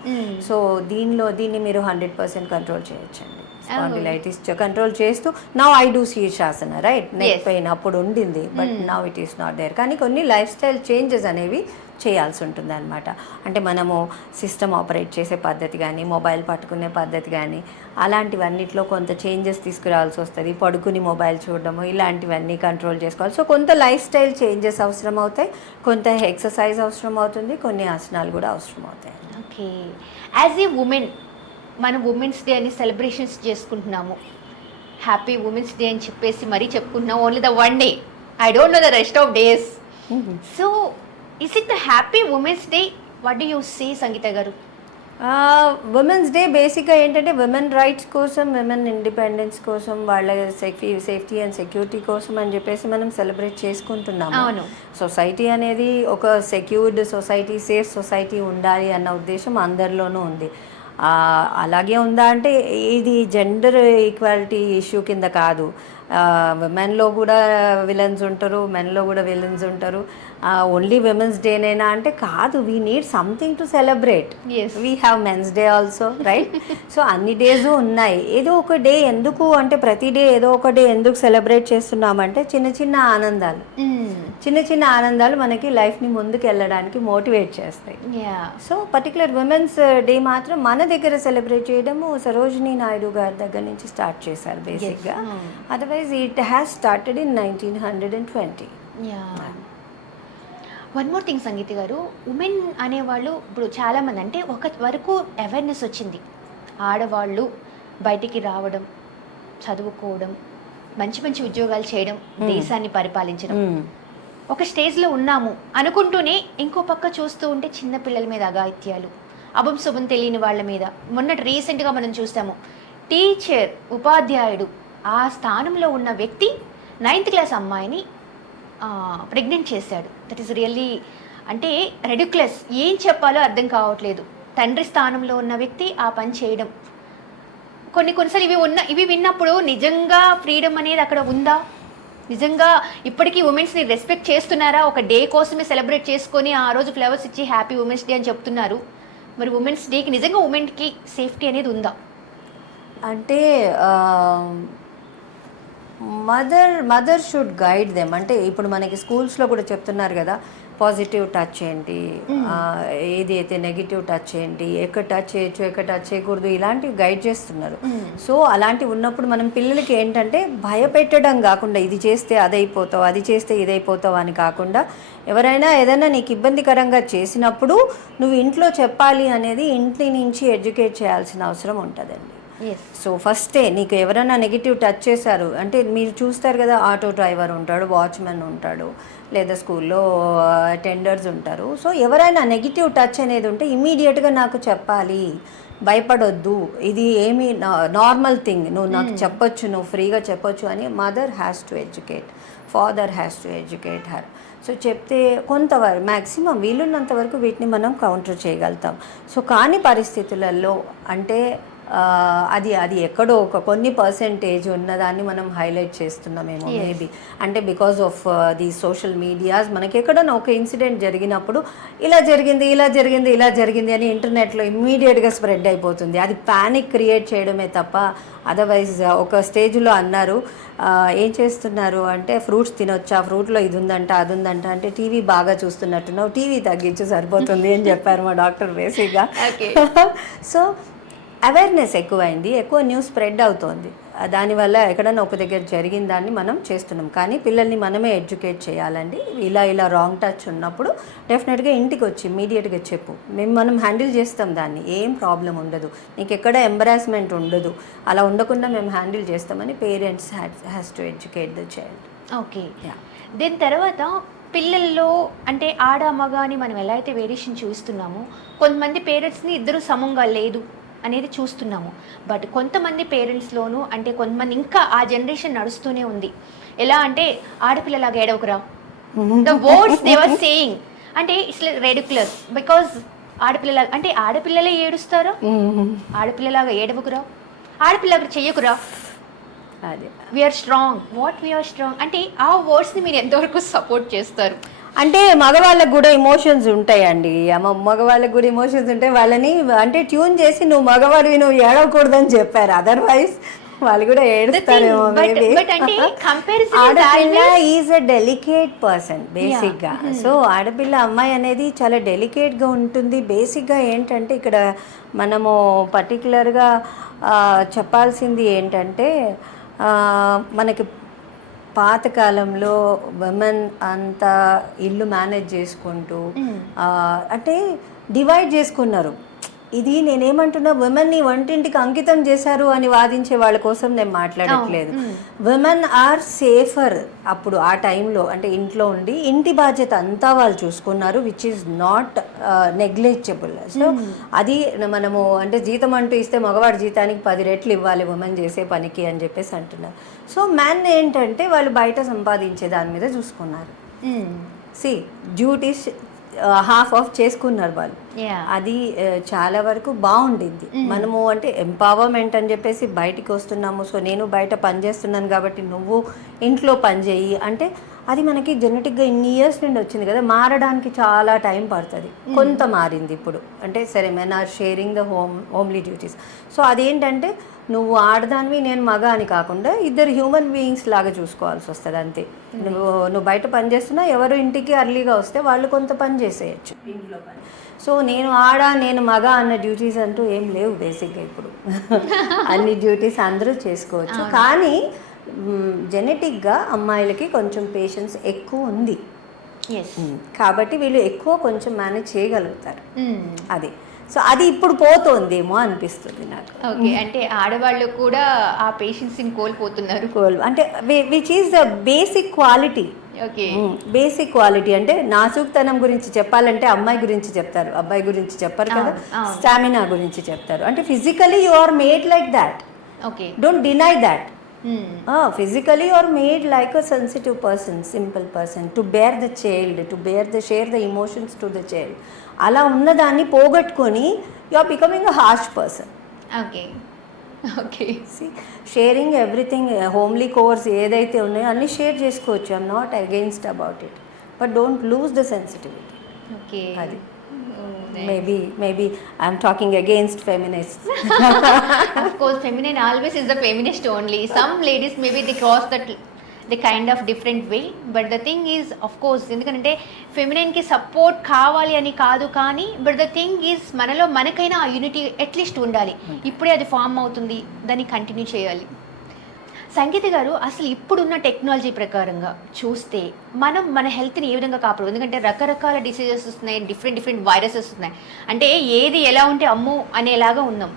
సో దీన్ని మీరు 100% కంట్రోల్ చేయొచ్చండి. స్పాండిలైటిస్ కంట్రోల్ చేస్తూ now I do shirshasana, right? Neck pain అప్పుడు ఉండింది, but now it is not there. కానీ కొన్ని లైఫ్ స్టైల్ చేంజెస్ అనేవి చేయాల్సి ఉంటుంది అనమాట. అంటే మనము సిస్టమ్ ఆపరేట్ చేసే పద్ధతి కానీ, మొబైల్ పట్టుకునే పద్ధతి కానీ, అలాంటివన్నిట్లో కొంత చేంజెస్ తీసుకురావాల్సి వస్తుంది. పడుకుని మొబైల్ చూడడము ఇలాంటివన్నీ కంట్రోల్ చేసుకోవాలి. సో కొంత లైఫ్ స్టైల్ చేంజెస్ అవసరం అవుతాయి, కొంత ఎక్సర్సైజ్ అవసరం అవుతుంది, కొన్ని ఆసనాలు కూడా అవసరం అవుతాయి. ఓకే. యాజ్ ఏ ఉమెన్ మనం ఉమెన్స్ డే అని సెలబ్రేషన్స్ చేసుకుంటున్నాము, హ్యాపీ ఉమెన్స్ డే అని చెప్పేసి మరీ చెప్పుకుంటున్నాం. Only the one day, I don't know the rest of days. So is it the happy women's day? What do you say Sangeetha గారు? Women's day బేసిక్గా ఏంటంటే విమెన్ రైట్స్ కోసం, విమెన్ ఇండిపెండెన్స్ కోసం, వాళ్ళ సేఫ్టీ అండ్ సెక్యూరిటీ కోసం అని చెప్పేసి మనం సెలబ్రేట్ చేసుకుంటున్నాము. అవును. సొసైటీ అనేది ఒక సెక్యూర్డ్ సొసైటీ, సేఫ్ సొసైటీ ఉండాలి అన్న ఉద్దేశం అందరిలోనూ ఉంది. అలాగే ఉందా అంటే ఇది జెండర్ ఈక్వాలిటీ ఇష్యూ కింద కాదు. విమెన్లో కూడా విలన్స్ ఉంటారు, మెన్లో కూడా విలన్స్ ఉంటారు. ఓన్లీ విమెన్స్ డేనేనా అంటే కాదు, we need something to celebrate. We have men's day also, right? So అన్ని డేస్ ఉన్నాయి. ఏదో ఒక డే ఎందుకు అంటే ప్రతి డే ఏదో ఒక డే ఎందుకు సెలబ్రేట్ చేస్తున్నామంటే చిన్న చిన్న ఆనందాలు మనకి లైఫ్ని ముందుకు వెళ్ళడానికి మోటివేట్ చేస్తాయి. సో పర్టికులర్ విమెన్స్ డే మాత్రం మన దగ్గర సెలబ్రేట్ చేయడము సరోజినీ నాయుడు గారి దగ్గర నుంచి స్టార్ట్ చేశారు బేసిక్గా. Otherwise it has started in 1920. One more thing Sangeetha గారు, ఉమెన్ అనేవాళ్ళు ఇప్పుడు చాలామంది అంటే ఒక వరకు అవేర్నెస్ వచ్చింది, ఆడవాళ్ళు బయటికి రావడం, చదువుకోవడం, మంచి మంచి ఉద్యోగాలు చేయడం, దేశాన్ని పరిపాలించడం, ఒక స్టేజ్లో ఉన్నాము అనుకుంటూనే ఇంకో పక్క చూస్తూ ఉంటే చిన్న పిల్లల మీద అఘాయిత్యాలు, అభం శుభం తెలియని వాళ్ళ మీద. మొన్నటి రీసెంట్గా మనం చూసాము, టీచర్, ఉపాధ్యాయుడు ఆ స్థానంలో ఉన్న వ్యక్తి 9th క్లాస్ అమ్మాయిని ప్రెగ్నెంట్ చేశాడు. దట్ ఈస్ రియల్లీ అంటే రెడిక్యులస్, ఏం చెప్పాలో అర్థం కావట్లేదు. తండ్రి స్థానంలో ఉన్న వ్యక్తి ఆ పని చేయడం, కొన్నిసార్లు ఇవి విన్నప్పుడు నిజంగా ఫ్రీడమ్ అనేది అక్కడ ఉందా? నిజంగా ఇప్పటికీ ఉమెన్స్ని రెస్పెక్ట్ చేస్తున్నారా? ఒక డే కోసమే సెలబ్రేట్ చేసుకొని ఆ రోజు ఫ్లవర్స్ ఇచ్చి హ్యాపీ ఉమెన్స్ డే అని చెప్తున్నారు. మరి ఉమెన్స్ డేకి నిజంగా ఉమెన్కి సేఫ్టీ అనేది ఉందా? అంటే మదర్ షుడ్ గైడ్ దెమ్. అంటే ఇప్పుడు మనకి స్కూల్స్లో కూడా చెప్తున్నారు కదా, పాజిటివ్ టచ్ ఏంటి, ఏది అయితే నెగిటివ్ టచ్ ఏంటి, ఎక్కడ టచ్ చేయొచ్చు ఎక్కడ టచ్ చేయకూడదు, ఇలాంటివి గైడ్ చేస్తున్నారు. సో అలాంటివి ఉన్నప్పుడు మనం పిల్లలకి ఏంటంటే భయపెట్టడం కాకుండా, ఇది చేస్తే అదైపోతావు, అది చేస్తే ఇదైపోతావు అని కాకుండా, ఎవరైనా ఏదైనా నీకు ఇబ్బందికరంగా చేసినప్పుడు నువ్వు ఇంట్లో చెప్పాలి అనేది ఇంటి నుంచి ఎడ్యుకేట్ చేయాల్సిన అవసరం ఉంటుందండి. సో ఫస్టే నీకు ఎవరైనా నెగిటివ్ టచ్ చేశారు అంటే, మీరు చూస్తారు కదా, ఆటో డ్రైవర్ ఉంటాడు, వాచ్మెన్ ఉంటాడు, లేదా స్కూల్లో అటెండర్స్ ఉంటారు. సో ఎవరైనా నెగిటివ్ టచ్ అనేది ఉంటే ఇమ్మీడియట్గా నాకు చెప్పాలి, భయపడొద్దు, ఇది ఏమీ నార్మల్ థింగ్, నువ్వు నాకు చెప్పొచ్చు, నువ్వు ఫ్రీగా చెప్పొచ్చు అని mother has to educate, father has to educate her. So చెప్తే కొంతవరకు మ్యాక్సిమం వీలున్నంత వరకు వీటిని మనం కౌంటర్ చేయగలుగుతాం. సో కాని పరిస్థితులలో అంటే అది ఎక్కడో కొన్ని పర్సెంటేజ్ ఉన్నదాన్ని మనం హైలైట్ చేస్తున్నామేమో మేబీ. అంటే because of the social medias మనకి ఎక్కడైనా ఒక ఇన్సిడెంట్ జరిగినప్పుడు ఇలా జరిగింది అని ఇంటర్నెట్లో ఇమ్మీడియట్గా స్ప్రెడ్ అయిపోతుంది. అది ప్యానిక్ క్రియేట్ చేయడమే తప్ప అదర్వైజ్ ఒక స్టేజ్లో అన్నారు, ఏం చేస్తున్నారు అంటే, ఫ్రూట్స్ తినొచ్చా, ఫ్రూట్లో ఇది ఉందంట అది ఉందంట అంటే, టీవీ బాగా చూస్తున్నట్టున్నావు, టీవీ తగ్గించు సరిపోతుంది అని చెప్పారు మా డాక్టర్ బేసిక్గా. సో అవేర్నెస్ ఎక్కువైంది, ఎక్కువ న్యూస్ స్ప్రెడ్ అవుతోంది. దానివల్ల ఎక్కడైనా ఒక దగ్గర జరిగిన దాన్ని మనం చేస్తున్నాం. కానీ పిల్లల్ని మనమే ఎడ్యుకేట్ చేయాలండి. ఇలా రాంగ్ టచ్ ఉన్నప్పుడు డెఫినెట్గా ఇంటికి వచ్చి ఇమ్మీడియట్గా చెప్పు, మనం హ్యాండిల్ చేస్తాం, దాన్ని ఏం ప్రాబ్లం ఉండదు, నీకు ఎక్కడ ఎంబరాస్మెంట్ ఉండదు, అలా ఉండకుండా మేము హ్యాండిల్ చేస్తామని parents has to educate the child. Okay, దీని తర్వాత పిల్లల్లో అంటే ఆడ మగ అని మనం ఎలా అయితే వేరియేషన్ చూస్తున్నామో, కొంతమంది పేరెంట్స్ని ఇద్దరు సమంగా లేదు అనేది చూస్తున్నాము. బట్ కొంతమంది పేరెంట్స్లోనూ అంటే కొంతమంది ఇంకా ఆ జనరేషన్ నడుస్తూనే ఉంది. ఎలా అంటే, ఆడపిల్లలాగా ఏడవకురా, the words they were saying, అంటే ఇట్స్ రెడిక్యులస్. బికాజ్ ఆడపిల్లలాగా అంటే ఆడపిల్లలే ఏడుస్తారా, ఆడపిల్లలాగా ఏడవకురా, ఆడపిల్లలాగా చెయ్యకురా, అదే we're strong, what we're strong అంటే ఆ వర్డ్స్ని మీరు ఎంతవరకు సపోర్ట్ చేస్తారు? అంటే మగవాళ్ళకు కూడా ఇమోషన్స్ ఉంటాయండి, మగవాళ్ళకు కూడా ఇమోషన్స్ ఉంటాయి. వాళ్ళని అంటే ట్యూన్ చేసి నువ్వు మగవాడివి, నువ్వు ఏడవకూడదని చెప్పారు, అదర్వైజ్ వాళ్ళు కూడా ఏడుస్తారేమో. ఆడపిల్ల ఈజ్ అ డెలికేట్ పర్సన్ బేసిక్గా. సో ఆడపిల్ల అమ్మాయి అనేది చాలా డెలికేట్గా ఉంటుంది. బేసిక్గా ఏంటంటే ఇక్కడ మనము పర్టికులర్గా చెప్పాల్సింది ఏంటంటే, మనకి పాతకాలంలో విమెన్ అంతా ఇల్లు మేనేజ్ చేసుకుంటూ అంటే డివైడ్ చేసుకున్నారు. ఇది నేనేమంటున్నా, విమెన్ని వంటింటికి అంకితం చేశారు అని వాదించే వాళ్ళ కోసం నేను మాట్లాడట్లేదు. విమెన్ ఆర్ సేఫర్ అప్పుడు ఆ టైంలో, అంటే ఇంట్లో ఉండి ఇంటి బాధ్యత అంతా వాళ్ళు చూసుకున్నారు, విచ్ ఈజ్ నాట్ నెగ్లెక్టబుల్. సో అది మనము అంటే జీతం అంటూ ఇస్తే మగవాడి జీతానికి 10 రెట్లు ఇవ్వాలి ఉమెన్ చేసే పనికి అని చెప్పేసి అంటున్నారు. సో మ్యాన్ ఏంటంటే వాళ్ళు బయట సంపాదించే దాని మీద చూసుకున్నారు. డ్యూటీస్ హాఫ్ ఆఫ్ చేసుకున్నారు వాళ్ళు. అది చాలా వరకు బాగుండింది. మనము అంటే ఎంపవర్మెంట్ అని చెప్పేసి బయటికి వస్తున్నాము. సో నేను బయట పని చేస్తున్నాను కాబట్టి నువ్వు ఇంట్లో పని చేయి అంటే, అది మనకి జెనెటిక్గా ఇన్ని ఇయర్స్ నుండి వచ్చింది కదా, మారడానికి చాలా టైం పడుతుంది. కొంత మారింది ఇప్పుడు, అంటే సరే men are sharing the homely duties. So అదేంటంటే, నువ్వు ఆడదానివి నేను మగ అని కాకుండా ఇద్దరు హ్యూమన్ బీయింగ్స్ లాగా చూసుకోవాల్సి వస్తుంది అంతే. నువ్వు బయట పని చేస్తున్నా, ఎవరు ఇంటికి అర్లీగా వస్తే వాళ్ళు కొంత పని చేసేయచ్చు ఇంట్లో పని. సో నేను మగ అన్న డ్యూటీస్ అంటూ ఏం లేవు బేసిక్గా ఇప్పుడు. అన్ని డ్యూటీస్ అందరూ చేసుకోవచ్చు. కానీ జెనెటిక్గా అమ్మాయిలకి కొంచెం పేషెన్స్ ఎక్కువ ఉంది కాబట్టి వీళ్ళు ఎక్కువ కొంచెం మేనేజ్ చేయగలుగుతారు. అది సో అది ఇప్పుడు పోతోందేమో అనిపిస్తుంది నాకు. ఓకే, అంటే ఆడవాళ్ళు కూడా ఆ పేషెన్స్ని కోల్పోతున్నారు. అంటే which is the basic quality. Okay, basic quality అంటే నాసుకుతనం గురించి చెప్పాలంటే అమ్మాయి గురించి చెప్తారు, అబ్బాయి గురించి చెప్పారు కదా. స్టామినా గురించి చెప్తారు. అంటే physically you are made like that. Okay, don't deny that. Physically or made like a sensitive person, simple person, to bear the child, to bear the share the emotions to the child. అలా ఉన్నదాన్ని పోగొట్టుకొని you are becoming a harsh person. Okay okay sharing everything, homely course ఏదైతే ఉన్నాయో అన్నీ share చేసుకోవచ్చు. I'm not against about it, but don't lose the sensitivity. Okay అది maybe I'm talking against feminists. Of course, feminine always is the feminist only. Some ladies maybe they cross that the kind of different way, but the thing is, of course, ఎందుకంటే feminine కి support కావాలి అని కాదు, కానీ but the thing is మనలో మనకైనా ఆ unity at least ఉండాలి. ఇప్పుడే అది ఫామ్ అవుతుంది, దాన్ని కంటిన్యూ చేయాలి. సంగీత గారు, అసలు ఇప్పుడున్న టెక్నాలజీ ప్రకారంగా చూస్తే మనం మన హెల్త్ని ఏ విధంగా కాపాడు? ఎందుకంటే రకరకాల డిసీజెస్ వస్తున్నాయి, డిఫరెంట్ వైరసెస్ వస్తున్నాయి. అంటే ఏది ఎలా ఉంటే అమ్మో అనేలాగా ఉన్నాం.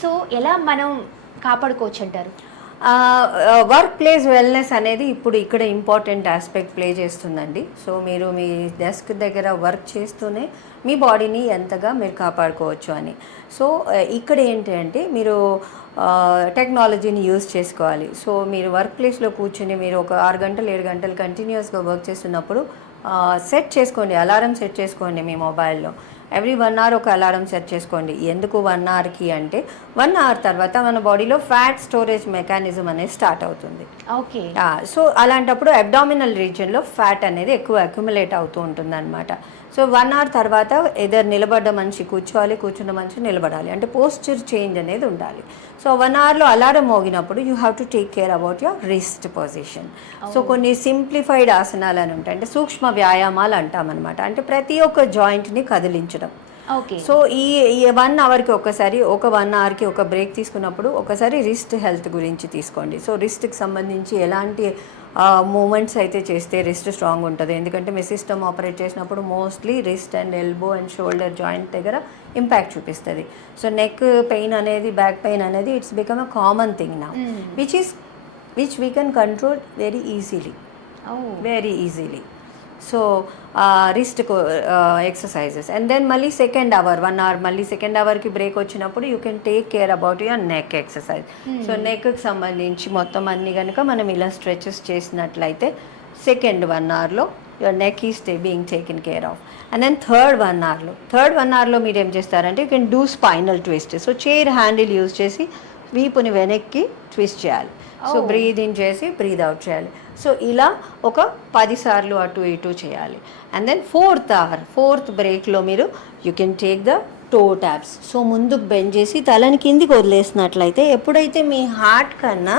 సో ఎలా మనం కాపాడుకోవచ్చు అంటారు? వర్క్ ప్లేస్ వెల్నెస్ అనేది ఇప్పుడు ఇక్కడ ఇంపార్టెంట్ ఆస్పెక్ట్ ప్లే చేస్తుందండి. సో మీరు మీ డెస్క్ దగ్గర వర్క్ చేస్తూనే మీ బాడీని ఎంతగా మీరు కాపాడుకోవచ్చు అని. సో ఇక్కడ ఏంటి అంటే మీరు టెక్నాలజీని యూజ్ చేసుకోవాలి. సో మీరు వర్క్ ప్లేస్లో కూర్చుని మీరు ఒక 6 గంటలు 7 గంటలు కంటిన్యూస్గా వర్క్ చేస్తున్నప్పుడు సెట్ చేసుకోండి, అలారం సెట్ చేసుకోండి మీ మొబైల్లో. ఎవ్రీ 1 అవర్ ఒక అలారం సెట్ చేసుకోండి. ఎందుకు 1 అవర్కి అంటే 1 అవర్ తర్వాత మన బాడీలో ఫ్యాట్ స్టోరేజ్ మెకానిజం అనేది స్టార్ట్ అవుతుంది. ఓకే. సో అలాంటప్పుడు అబ్డామినల్ రీజియన్లో ఫ్యాట్ అనేది ఎక్కువ అక్యుములేట్ అవుతూ ఉంటుంది అనమాట. సో 1 అవర్ తర్వాత ఎదర్ నిలబడ్డ మనిషి కూర్చోవాలి, కూర్చున్న మనిషి నిలబడాలి, అంటే పోస్చర్ చేంజ్ అనేది ఉండాలి. సో 1 అవర్లో అలారం మోగినప్పుడు you have to take care about your wrist position. So కొన్ని సింప్లిఫైడ్ ఆసనాలు అని ఉంటాయి, అంటే సూక్ష్మ వ్యాయామాలు అంటామన్నమాట. అంటే ప్రతి ఒక్క జాయింట్ని కదిలించడం. ఓకే. సో ఈ 1 అవర్కి ఒకసారి, ఒక 1 అవర్కి ఒక బ్రేక్ తీసుకున్నప్పుడు ఒకసారి రిస్ట్ హెల్త్ గురించి తీసుకోండి. సో రిస్ట్కి సంబంధించి ఎలాంటి మూమెంట్స్ అయితే చేస్తే రిస్ట్ స్ట్రాంగ్ ఉంటుంది. ఎందుకంటే మీ సిస్టమ్ ఆపరేట్ చేసినప్పుడు mostly wrist and elbow and shoulder joint దగ్గర ఇంపాక్ట్ చూపిస్తుంది. సో నెక్ పెయిన్ అనేది, బ్యాక్ పెయిన్ అనేది it's become a common thing now, which we can control very easily. So wrist exercises and then మళ్ళీ second hour 1 hour మళ్ళీ second అవర్కి break వచ్చినప్పుడు you can take care about your neck exercise. So నెక్కి సంబంధించి మొత్తం అన్ని కనుక మనం ఇలా స్ట్రెచెస్ చేసినట్లయితే సెకండ్ 1 అవర్లో your neck is being taken care of. And then third 1 అవర్లో మీరు ఏం చేస్తారంటే you can do spinal twist. So chair handle use చేసి వీపుని వెనక్కి ట్విస్ట్ చేయాలి. సో బ్రీద్ ఇన్ చేసి బ్రీద్ అవుట్ చేయాలి. సో ఇలా ఒక 10 సార్లు అటు ఇటు చేయాలి. అండ్ దెన్ ఫోర్త్ బ్రేక్లో మీరు you can take the to taps. So ముందుకు బెండ్ చేసి తలని కిందికి వదిలేసినట్లయితే ఎప్పుడైతే మీ హార్ట్ కన్నా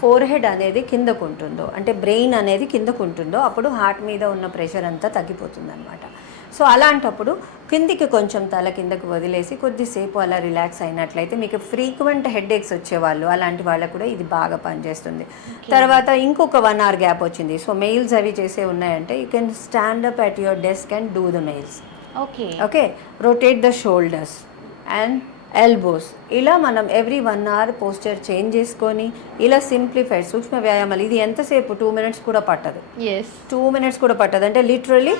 ఫోర్ హెడ్ అనేది కిందకు ఉంటుందో, అంటే బ్రెయిన్ అనేది కిందకు ఉంటుందో, అప్పుడు హార్ట్ మీద ఉన్న ప్రెషర్ అంతా తగ్గిపోతుంది అనమాట. సో అలాంటప్పుడు కిందికి కొంచెం తల కిందకు వదిలేసి కొద్దిసేపు అలా రిలాక్స్ అయినట్లయితే మీకు ఫ్రీక్వెంట్ హెడ్ఏక్స్ వచ్చేవాళ్ళు, అలాంటి వాళ్ళకు కూడా ఇది బాగా పనిచేస్తుంది. తర్వాత ఇంకొక 1 అవర్ గ్యాప్ వచ్చింది. సో మెయిల్స్ అవి చేసే ఉన్నాయంటే you can stand up at your desk and do the mails. Okay. Rotate the shoulders and elbows. ఇలా మనం ఎవ్రీ 1 అవర్ పోస్చర్ చేంజ్ చేసుకొని ఇలా సింప్లిఫైడ్ సూక్ష్మ వ్యాయామాలు. ఇది ఎంతసేపు 2 మినిట్స్ కూడా పట్టదు. 2 మినిట్స్ కూడా పట్టదు. అంటే లిటరల్లీ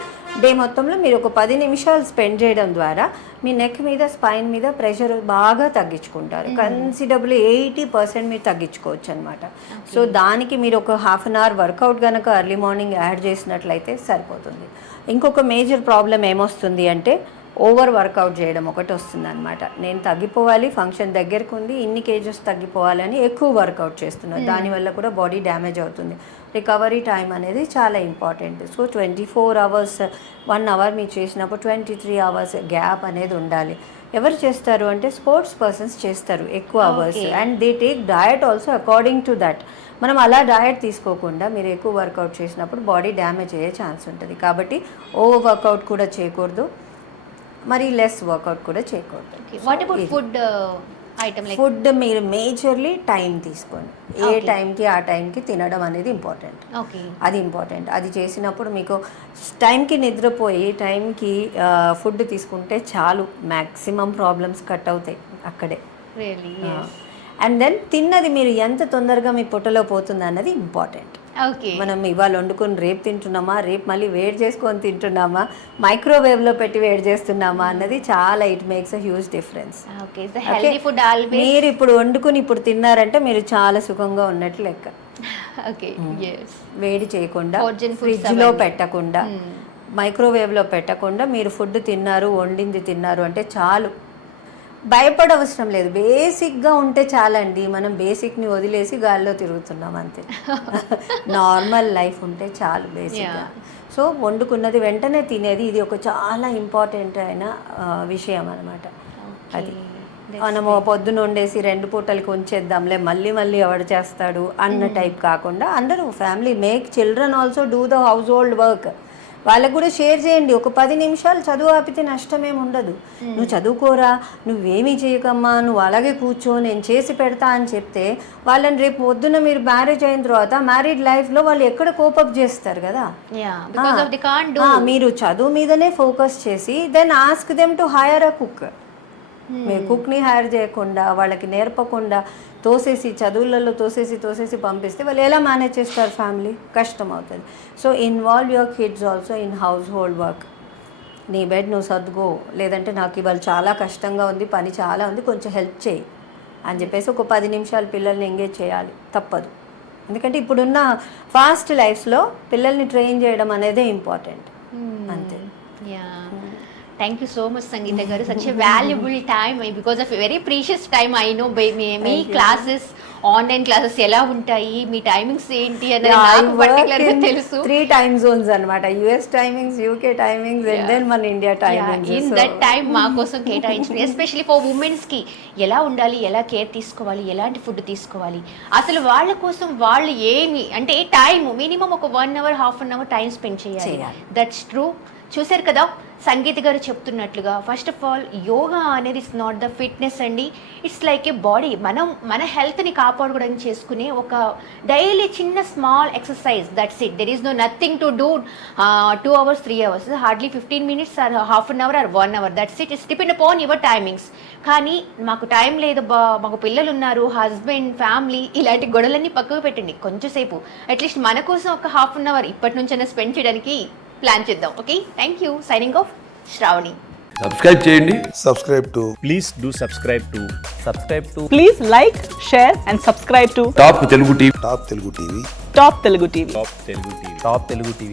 డే మొత్తంలో మీరు ఒక 10 నిమిషాలు స్పెండ్ చేయడం ద్వారా మీ నెక్ మీద, స్పైన్ మీద ప్రెషర్ బాగా తగ్గించుకుంటారు. కన్సిడరబుల్లీ 80% మీరు తగ్గించుకోవచ్చు అనమాట. సో దానికి మీరు ఒక ½ అన్ అవర్ వర్కౌట్ కనుక ఎర్లీ మార్నింగ్ యాడ్ చేసినట్లయితే సరిపోతుంది. ఇంకొక మేజర్ ప్రాబ్లం ఏమొస్తుంది అంటే ఓవర్ వర్కౌట్ చేయడం ఒకటి వస్తుంది అనమాట. నేను తగ్గిపోవాలి, ఫంక్షన్ దగ్గరకు ఉంది, ఇన్ని కేజెస్ తగ్గిపోవాలని ఎక్కువ వర్కౌట్ చేస్తున్నాను. దానివల్ల కూడా బాడీ డ్యామేజ్ అవుతుంది. రికవరీ టైం అనేది చాలా ఇంపార్టెంట్. సో 24 అవర్స్ 1 అవర్ మీరు చేసినప్పుడు 23 అవర్స్ గ్యాప్ అనేది ఉండాలి. ఎవరు చేస్తారు అంటే స్పోర్ట్స్ పర్సన్స్ చేస్తారు ఎక్కువ hours, and they take diet also according to that. మనం అలా డయట్ తీసుకోకుండా మీరు ఎక్కువ వర్కౌట్ చేసినప్పుడు బాడీ డ్యామేజ్ అయ్యే ఛాన్స్ ఉంటుంది. కాబట్టి ఓవర్ వర్కౌట్ కూడా చేయకూడదు, మరి లెస్ వర్కౌట్ కూడా చేయకూడదు. What about food item? Food మీరు మేజర్లీ టైం తీసుకోండి. ఏ టైంకి ఆ టైంకి తినడం అనేది ఇంపార్టెంట్. అది ఇంపార్టెంట్. అది చేసినప్పుడు మీకు టైంకి నిద్రపోయి టైంకి ఫుడ్ తీసుకుంటే చాలు, మ్యాక్సిమం ప్రాబ్లమ్స్ కట్ అవుతాయి అక్కడే. అండ్ దెన్ తిన్నది మీరు ఎంత తొందరగా మీ పొట్టలో పోతుంది అన్నది ఇంపార్టెంట్. ఓకే. మనం ఇవాళ వండుకొని రేపు తింటున్నామా, రేపు మళ్ళీ వేడి చేసుకొని తింటున్నామా, మైక్రోవేవ్లో పెట్టి వేడి చేస్తున్నామా అన్నది చాలా it makes a huge difference. Okay. So healthy food always. మీరు ఇప్పుడు వండుకుని ఇప్పుడు తిన్నారంటే మీరు చాలా సుఖంగా ఉన్నట్లు లెక్క. ఓకే. yes. వేడి చేయకుండా, Frozen foods ఫ్రిడ్జ్లో అవన్నీ. పెట్టకుండా, మైక్రోవేవ్లో పెట్టకుండా మీరు ఫుడ్ తిన్నారు, వండింది తిన్నారు అంటే చాలు. భయపడవసరం లేదు, బేసిక్గా ఉంటే చాలండి. మనం బేసిక్ని వదిలేసి గాల్లో తిరుగుతున్నాం అంతే. నార్మల్ లైఫ్ ఉంటే చాలు బేసిక్గా. సో వండుకున్నది వెంటనే తినేది ఇది ఒక చాలా ఇంపార్టెంట్ అయిన విషయం అనమాట. అది మనము పొద్దున వండేసి 2 పూటలకి ఉంచేద్దాంలే మళ్ళీ మళ్ళీ ఎవడు చేస్తాడు అన్న టైప్ కాకుండా అందరూ family make children also do the house hold work. వాళ్ళకు కూడా షేర్ చేయండి. ఒక 10 నిమిషాలు చదువు ఆపితే నష్టమేం ఉండదు. నువ్వు చదువుకోరా, నువ్వేమీ చేయకమ్మా, నువ్వు అలాగే కూర్చో, నేను చేసి పెడతా అని చెప్తే వాళ్ళని రేపు పొద్దున్న మీరు మ్యారేజ్ అయిన తర్వాత మ్యారీడ్ లైఫ్లో వాళ్ళు ఎక్కడ కోపప్ చేస్తారు కదా. మీరు చదువు మీదనే ఫోకస్ చేసి then ask them to hire a cook. మీరు కుక్ని హైర్ చేయకుండా వాళ్ళకి నేర్పకుండా తోసేసి చదువులలో తోసేసి పంపిస్తే వాళ్ళు ఎలా మేనేజ్ చేస్తారు ఫ్యామిలీ? కష్టం అవుతుంది. So involve your kids also in house hold work. నీ బెడ్ నువ్వు సర్దుకో, లేదంటే నాకు ఇవాళ చాలా కష్టంగా ఉంది, పని చాలా ఉంది, కొంచెం హెల్ప్ చేయి అని చెప్పేసి ఒక 10 నిమిషాలు పిల్లల్ని ఎంగేజ్ చేయాలి, తప్పదు. ఎందుకంటే ఇప్పుడున్న ఫాస్ట్ లైఫ్లో పిల్లల్ని ట్రైన్ చేయడం అనేదే ఇంపార్టెంట్. అంతే. థ్యాంక్ యూ సో మచ్ సంగీత గారు. Such a valuable time because of very precious time. I know me classes, online classes ఎలా ఉంటాయి, మీ టైమింగ్స్ ఏంటి అనేది నాకు పర్టికులర్ గా తెలుసు. 3 టైమ్ జోన్స్ అన్నమాట. US timings, UK timings and then మన India timings. In that time మా కోసం కేటాయించింది. ఎస్పెషల్లీ ఫర్ ఉమెన్స్ కి ఎలా ఉండాలి, ఎలా కేర్ తీసుకోవాలి, ఎలాంటి ఫుడ్ తీసుకోవాలి, అసలు వాళ్ళ కోసం వాళ్ళు ఏమి అంటే టైం మినిమం ఒక 1 hour, half an hour time spend చేయాలి. That's true. చూసారు కదా సంగీత గారు చెప్తున్నట్లుగా, ఫస్ట్ ఆఫ్ ఆల్ యోగా అనేది ఇట్స్ నాట్ ద ఫిట్నెస్ అండి, ఇట్స్ లైక్ ఏ బాడీ. మన హెల్త్ని కాపాడుకోవడానికి చేసుకునే ఒక డైలీ చిన్న small exercise, that's it. There is no nothing to do 2 hours, 3 hours, hardly 15 minutes or half an hour or 1 hour, that's it. It's depend upon your timings. కానీ మాకు time లేదు బా, మాకు పిల్లలు ఉన్నారు, హస్బెండ్, ఫ్యామిలీ, ఇలాంటి గొడవలన్నీ పక్కకు పెట్టండి. కొంచెంసేపు అట్లీస్ట్ మన కోసం ఒక half an hour ఇప్పటి నుంచైనా స్పెండ్ చేయడానికి ప్లాన్ చేద్దాం. Okay, thank you. Signing off, Shravani. Subscribe చేయండి. Subscribe to. Please do subscribe to. Please like, share and subscribe to top Telugu TV. Top Telugu TV. Top Telugu TV. Top Telugu TV.